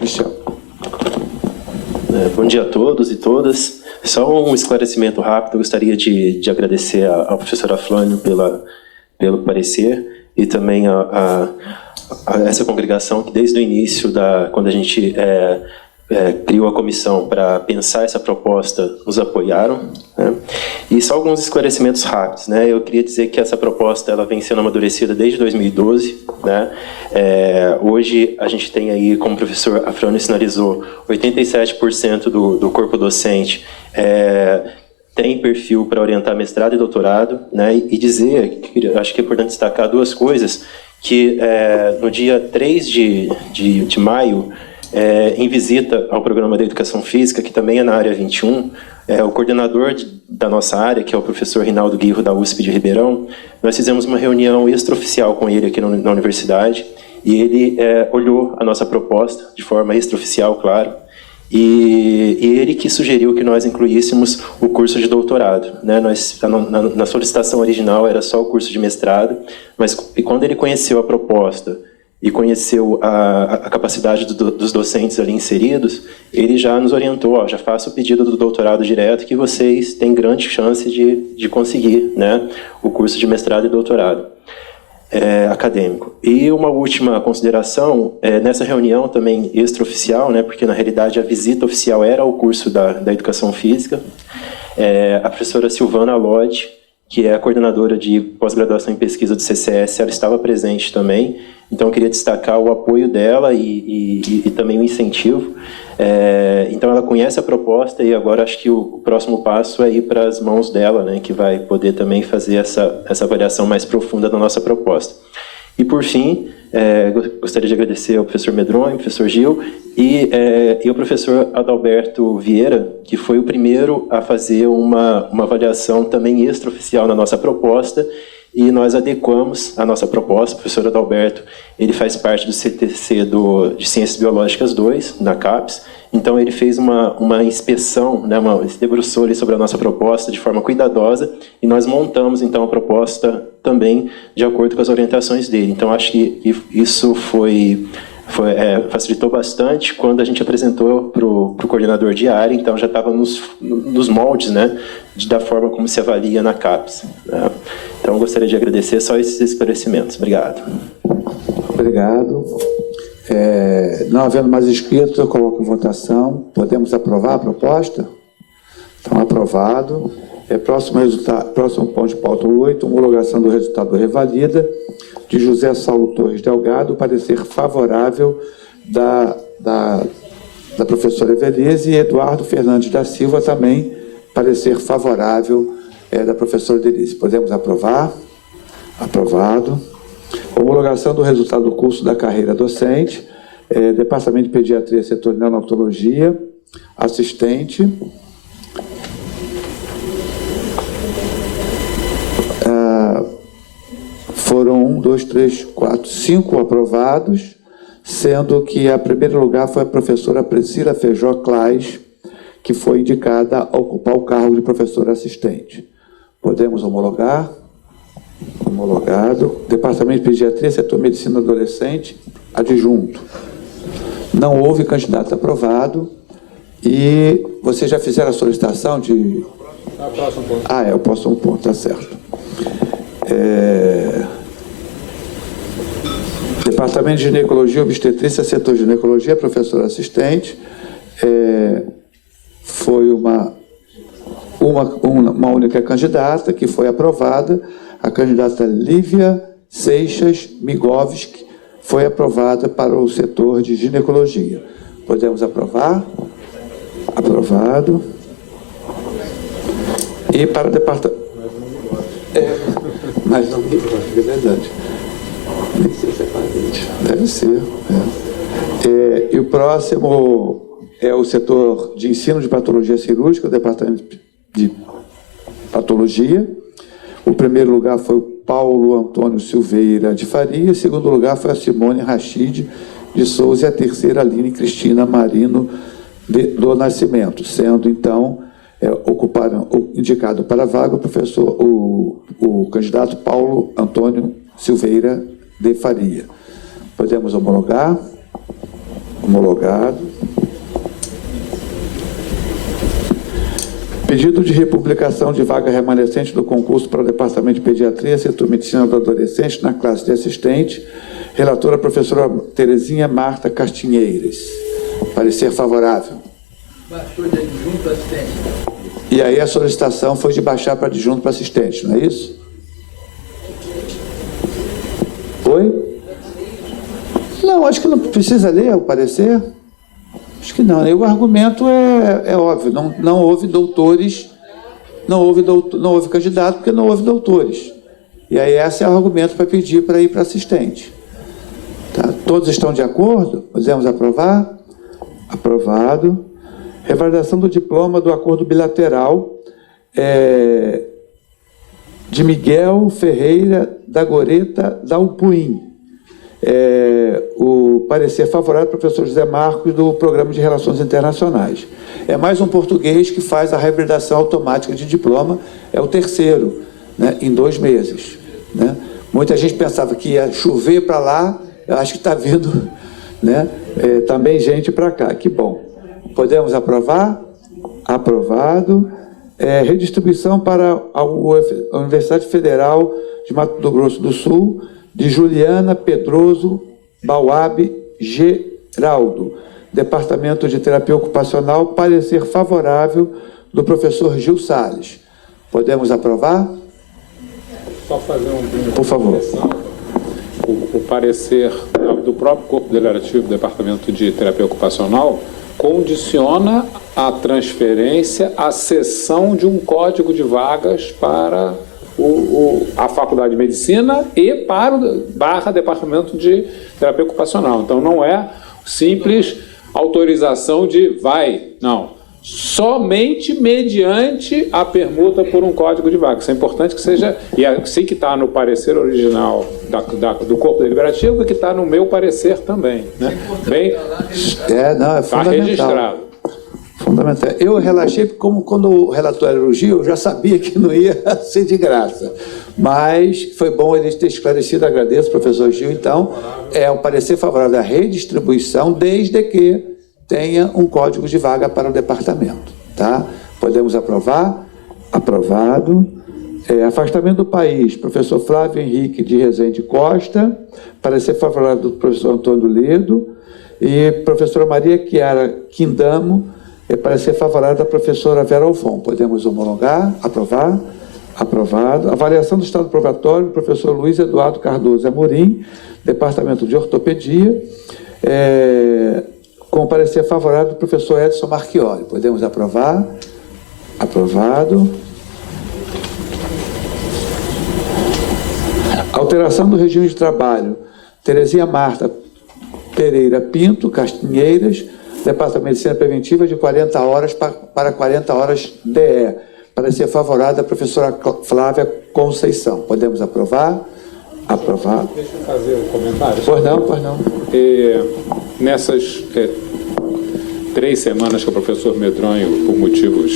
Michel. Bom dia a todos e todas. Só um esclarecimento rápido. Eu gostaria de agradecer à professora Flânio pelo parecer e também a essa congregação que desde o início, quando a gente criou a comissão para pensar essa proposta, nos apoiaram, né? E só alguns esclarecimentos rápidos, né? Eu queria dizer que essa proposta ela vem sendo amadurecida desde 2012, né? Hoje a gente tem aí, como o professor Afrânio sinalizou, 87% do corpo docente tem perfil para orientar mestrado e doutorado, né? E dizer, acho que é importante destacar duas coisas, que no dia 3 de maio, em visita ao programa de Educação Física, que também é na área 21, o coordenador da nossa área, que é o professor Rinaldo Guirro, da USP de Ribeirão, nós fizemos uma reunião extraoficial com ele aqui na universidade, e ele olhou a nossa proposta, de forma extraoficial, claro, e ele que sugeriu que nós incluíssemos o curso de doutorado, né? Na solicitação original era só o curso de mestrado, mas quando ele conheceu a proposta e conheceu a capacidade dos docentes ali inseridos, ele já nos orientou, já faça o pedido do doutorado direto, que vocês têm grande chance de conseguir, né, o curso de mestrado e doutorado acadêmico. E uma última consideração, nessa reunião também extraoficial, né, porque na realidade a visita oficial era o curso da Educação Física, a professora Silvana Lodge, que é a coordenadora de pós-graduação em pesquisa do CCS, ela estava presente também. Então, eu queria destacar o apoio dela e também o incentivo. Então, ela conhece a proposta e agora acho que o próximo passo é ir para as mãos dela, né, que vai poder também fazer essa avaliação mais profunda da nossa proposta. E, por fim, gostaria de agradecer ao professor Medronho, ao professor Gil e ao professor Adalberto Vieira, que foi o primeiro a fazer uma avaliação também extraoficial na nossa proposta, e nós adequamos a nossa proposta. O professor Adalberto, ele faz parte do CTC de Ciências Biológicas 2, na CAPES, então ele fez uma inspeção, né, se debruçou ali sobre a nossa proposta de forma cuidadosa, e nós montamos então a proposta também de acordo com as orientações dele. Então acho que isso facilitou bastante quando a gente apresentou para o coordenador de área, então já estava nos moldes, né, da forma como se avalia na CAPES, né? Então gostaria de agradecer só esses esclarecimentos. Obrigado. Obrigado. Não havendo mais inscritos, eu coloco em votação. Podemos aprovar a proposta? Então, aprovado. Próximo ponto de pauta 8, homologação do resultado revalida de José Saulo Torres Delgado, parecer favorável da professora Evelise, e Eduardo Fernandes da Silva também, parecer favorável da professora Evelise. Podemos aprovar? Aprovado. Homologação do resultado do curso da carreira docente, Departamento de Pediatria, Setor de Neonatologia, assistente. Foram 5 aprovados, sendo que a primeiro lugar foi a professora Priscila Feijó Claes, que foi indicada a ocupar o cargo de professora assistente. Podemos homologar? Homologado. Departamento de Pediatria, Setor de Medicina Adolescente, adjunto. Não houve candidato aprovado. E vocês já fizeram a solicitação de... Próximo ponto. É o próximo ponto, tá certo. Departamento de Ginecologia e Obstetrícia, Setor de Ginecologia, professora assistente. Foi uma única candidata que foi aprovada, a candidata Lívia Seixas Migovski, foi aprovada para o setor de ginecologia. Podemos aprovar? Aprovado. E para o departamento... Mas não me gosta, é verdade. Nem sei se é parente. Deve ser. E o próximo é o setor de ensino de patologia cirúrgica, o departamento de patologia. O primeiro lugar foi o Paulo Antônio Silveira de Faria, o segundo lugar foi a Simone Rachid de Souza, e a terceira, Aline Cristina Marino do Nascimento, sendo então indicado para a vaga o candidato Paulo Antônio Silveira de Faria. Podemos homologar? Homologado. Pedido de republicação de vaga remanescente do concurso para o Departamento de Pediatria, Setor Medicina do Adolescente, na classe de assistente. Relatora, professora Terezinha Marta Castinheiras. Parecer favorável. Baixou de adjunto para assistente. E aí a solicitação foi de baixar para adjunto para assistente, não é isso? Oi? Não, acho que não precisa ler o parecer. Acho que não. O argumento é óbvio. Não houve doutores, não houve candidato porque não houve doutores. E aí esse é o argumento para pedir para ir para assistente. Tá? Todos estão de acordo? Podemos aprovar? Aprovado. Revalidação do diploma do acordo bilateral de Miguel Ferreira da Goreta da Upuim. O parecer favorável do professor José Marcos do Programa de Relações Internacionais. É mais um português que faz a revalidação automática de diploma, é o terceiro, né, em 2 meses. Né? Muita gente pensava que ia chover para lá, eu acho que está vindo, né, também gente para cá, que bom. Podemos aprovar? Aprovado. Redistribuição para a Universidade Federal de Mato Grosso do Sul, de Juliana Pedroso Bauab Geraldo, Departamento de Terapia Ocupacional, parecer favorável do professor Gil Salles. Podemos aprovar? Só fazer por favor. O parecer do próprio Corpo Deliberativo do Departamento de Terapia Ocupacional condiciona a transferência, a cessão de um código de vagas para a Faculdade de Medicina e para o Departamento de Terapia Ocupacional. Então, não é simples autorização de vai, não. Somente mediante a permuta por um código de vaga. Isso é importante que seja, e assim que está no parecer original do Corpo Deliberativo e que está no meu parecer também. Né? Bem, está registrado. Fundamental. Eu relaxei porque, como quando o relatório era o Gil, eu já sabia que não ia ser de graça. Mas foi bom ele ter esclarecido, agradeço, professor Gil. Então, o parecer favorável à redistribuição, desde que tenha um código de vaga para o departamento. Tá? Podemos aprovar? Aprovado. Afastamento do país, professor Flávio Henrique de Rezende Costa, parecer favorável do professor Antônio Ledo, e professora Maria Chiara Quindamo, parecer favorável da professora Vera Alfon. Podemos homologar? Aprovar? Aprovado. Avaliação do estado probatório do professor Luiz Eduardo Cardoso Amorim, Departamento de Ortopedia, com parecer favorável do professor Edson Marchiori. Podemos aprovar? Aprovado. Alteração do regime de trabalho. Terezinha Marta Pereira Pinto, Castinheiras, Departamento de Medicina Preventiva, de 40 horas para 40 horas DE. Parecer favorável da professora Flávia Conceição. Podemos aprovar? Aprovado. Deixa eu fazer um comentário. Pois não. Nessas 3 semanas que o professor Medronho, por motivos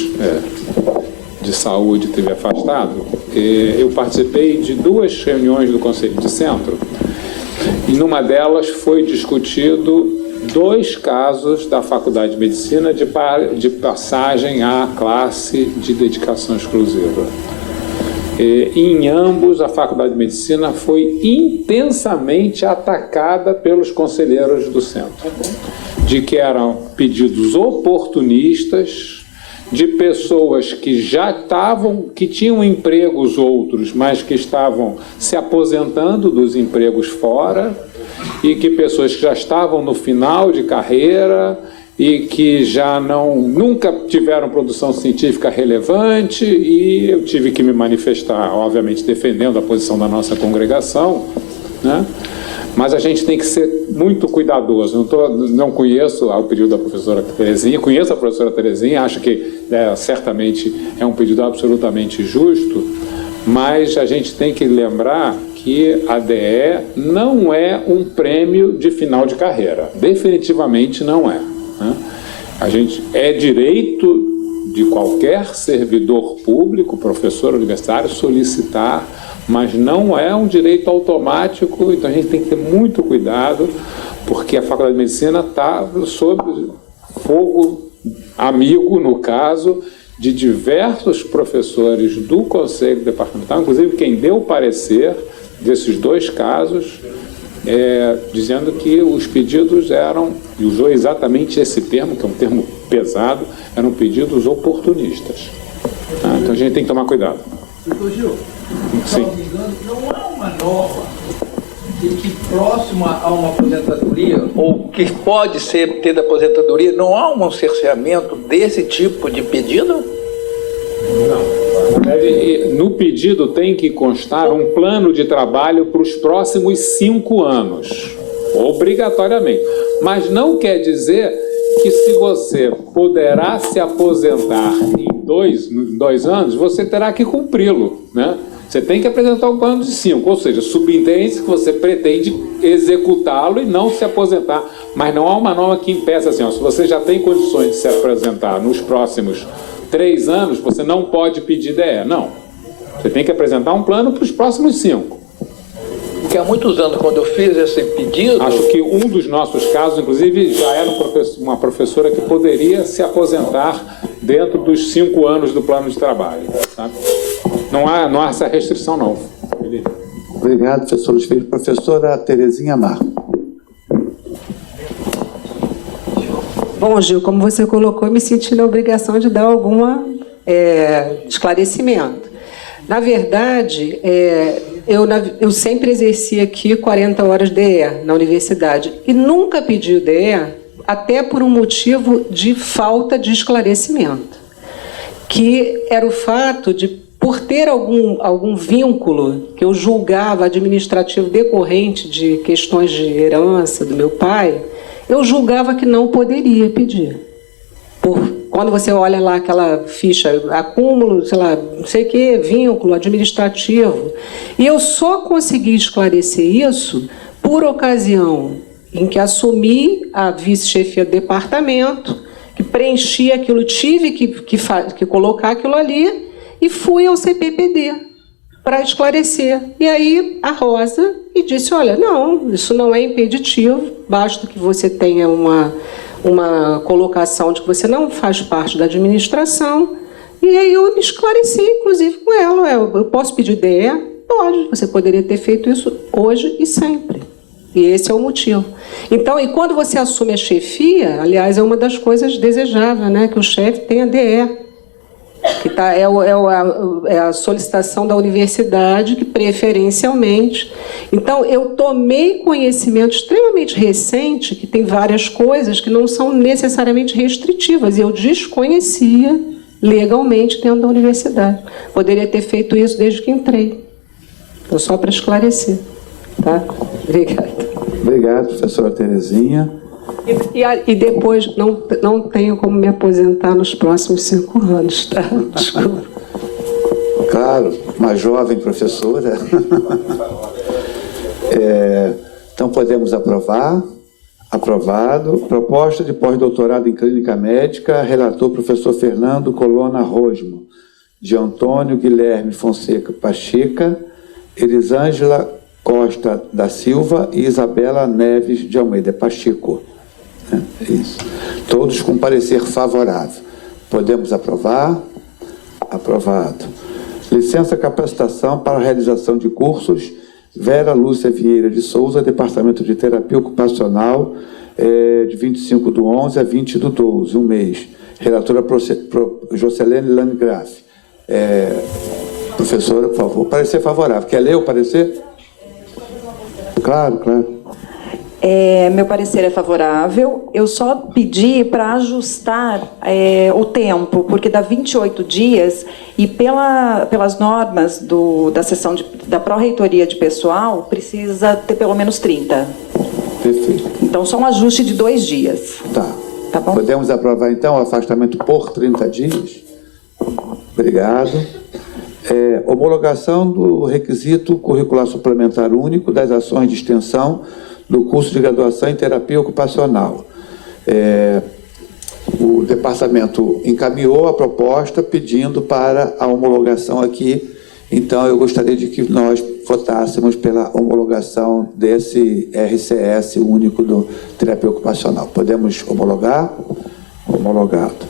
de saúde, teve afastado, eu participei de 2 reuniões do Conselho de Centro, e numa delas foi discutido 2 casos da Faculdade de Medicina de passagem à classe de dedicação exclusiva. Em ambos, a Faculdade de Medicina foi intensamente atacada pelos conselheiros do centro, de que eram pedidos oportunistas, de pessoas que que tinham empregos outros, mas que estavam se aposentando dos empregos fora, e que pessoas que já estavam no final de carreira e que já nunca tiveram produção científica relevante, e eu tive que me manifestar, obviamente, defendendo a posição da nossa congregação, né? Mas a gente tem que ser muito cuidadoso. Não conheço o pedido da professora Terezinha, conheço a professora Terezinha, acho que certamente é um pedido absolutamente justo, mas a gente tem que lembrar que a DE não é um prêmio de final de carreira, definitivamente não é. A gente direito de qualquer servidor público, professor universitário, solicitar, mas não é um direito automático, então a gente tem que ter muito cuidado, porque a Faculdade de Medicina está sob fogo amigo, no caso, de diversos professores do Conselho Departamental, inclusive quem deu o parecer desses dois casos, dizendo que os pedidos eram, e usou exatamente esse termo, que é um termo pesado, eram pedidos oportunistas. Então a gente tem que tomar cuidado. Doutor Gil, Sim. não há uma norma que próxima a uma aposentadoria, ou que pode ser ter da aposentadoria, não há um cerceamento desse tipo de pedido? Não. No pedido tem que constar um plano de trabalho para os próximos 5 anos, obrigatoriamente. Mas não quer dizer que se você poderá se aposentar em 2 anos, você terá que cumpri-lo, né? Você tem que apresentar um plano de 5, ou seja, subentende que você pretende executá-lo e não se aposentar. Mas não há uma norma que impeça assim, se você já tem condições de se aposentar nos próximos 3 anos, você não pode pedir DE. Não. Você tem que apresentar um plano para os próximos 5. Porque há muitos anos, quando eu fiz esse pedido... Acho que um dos nossos casos, inclusive, já era uma professora que poderia se aposentar dentro dos 5 anos do plano de trabalho. Sabe? Não há essa restrição, não. Obrigado, professor Luiz Felipe. Professora Terezinha Marco. Bom, Gil, como você colocou, eu me senti na obrigação de dar algum esclarecimento. Na verdade, eu sempre exerci aqui 40 horas DE na universidade e nunca pedi o DE, até por um motivo de falta de esclarecimento, que era o fato de, por ter algum vínculo que eu julgava administrativo decorrente de questões de herança do meu pai, eu julgava que não poderia pedir. Quando você olha lá aquela ficha, acúmulo, sei lá, não sei o que, vínculo administrativo, e eu só consegui esclarecer isso por ocasião em que assumi a vice-chefia do departamento, que preenchi aquilo, tive que colocar aquilo ali, e fui ao CPPD para esclarecer. E aí a Rosa me disse, olha, não, isso não é impeditivo, basta que você tenha uma colocação de que você não faz parte da administração. E aí eu me esclareci, inclusive, com ela. Eu posso pedir DE? Pode. Você poderia ter feito isso hoje e sempre. E esse é o motivo. Então, e quando você assume a chefia, aliás, é uma das coisas desejáveis, né? Que o chefe tenha DE. Que é a solicitação da universidade, que preferencialmente. Então, eu tomei conhecimento extremamente recente, que tem várias coisas que não são necessariamente restritivas, e eu desconhecia legalmente dentro da universidade. Poderia ter feito isso desde que entrei. Então, só para esclarecer. Tá? Obrigada. Obrigado, professora Terezinha. E depois não tenho como me aposentar nos próximos 5 anos, tá? Desculpa. Claro, uma jovem professora. Então podemos aprovar. Aprovado. Proposta de pós-doutorado em clínica médica, relator professor Fernando Colonna Rosmo, de Antônio Guilherme Fonseca Pacheca, Elisângela Costa da Silva e Isabela Neves de Almeida Pacheco. Isso. Todos com parecer favorável. Podemos aprovar? Aprovado. Licença capacitação para a realização de cursos. Vera Lúcia Vieira de Souza, Departamento de Terapia Ocupacional, de 25/11 a 20/12, um mês. Relatora Jocelene Landgraf. Professora, por favor. Parecer favorável. Quer ler o parecer? Claro, claro. Meu parecer é favorável. Eu só pedi para ajustar o tempo, porque dá 28 dias e pelas normas da sessão da pró-reitoria de pessoal, precisa ter pelo menos 30. Perfeito. Então, só um ajuste de 2 dias. Tá bom? Podemos aprovar, então, o afastamento por 30 dias? Obrigado. Homologação do requisito curricular suplementar único das ações de extensão do curso de graduação em terapia ocupacional. O departamento encaminhou a proposta pedindo para a homologação aqui, então eu gostaria de que nós votássemos pela homologação desse RCS único do terapia ocupacional. Podemos homologar? Homologado.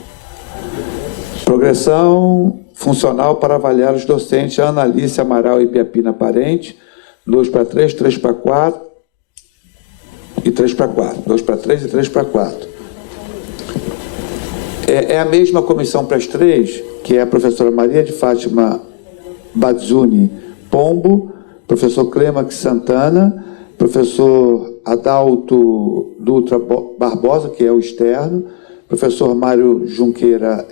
Progressão funcional para avaliar os docentes Ana Alice Amaral e Biapina Parente, 2 para 3, 3 para 4 e 3 para 4. 2 para 3 e 3 para 4. É a mesma comissão para as 3, que é a professora Maria de Fátima Bazzuni Pombo, professor Clemax Santana, professor Adalto Dutra Barbosa, que é o externo, professor Mário Junqueira,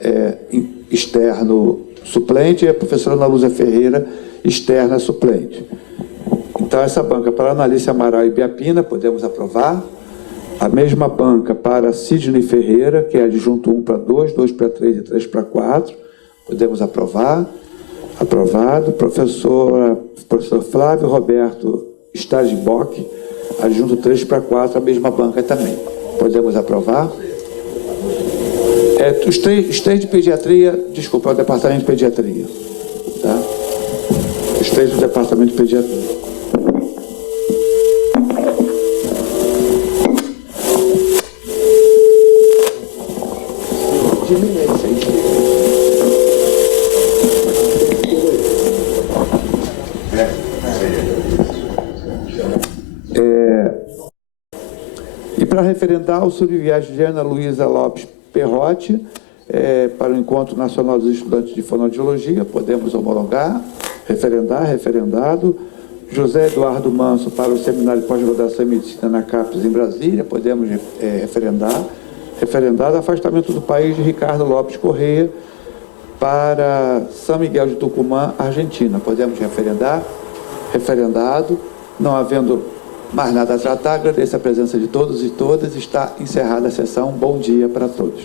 externo suplente, e a professora Ana Lúcia Ferreira, externa suplente. Então, essa banca para Analice Amaral e Biapina, podemos aprovar. A mesma banca para Sidney Ferreira, que é adjunto 1 para 2, 2 para 3 e 3 para 4, podemos aprovar. Aprovado. Professor Flávio Roberto Stagibock, adjunto 3 para 4, a mesma banca também. Podemos aprovar. Os três de pediatria, desculpa, é o departamento de pediatria. Tá? Os 3 do departamento de pediatria. E para referendar o subviagem de Ana Luísa Lopes Perrotti, para o Encontro Nacional dos Estudantes de Fonoaudiologia, podemos homologar, referendado. José Eduardo Manso para o Seminário de Pós-Graduação em Medicina na CAPES em Brasília, podemos referendar. Referendado. Afastamento do país de Ricardo Lopes Correia para São Miguel de Tucumã, Argentina, podemos referendar. Referendado. Não havendo mais nada a tratar, agradeço a presença de todos e todas. Está encerrada a sessão. Bom dia para todos.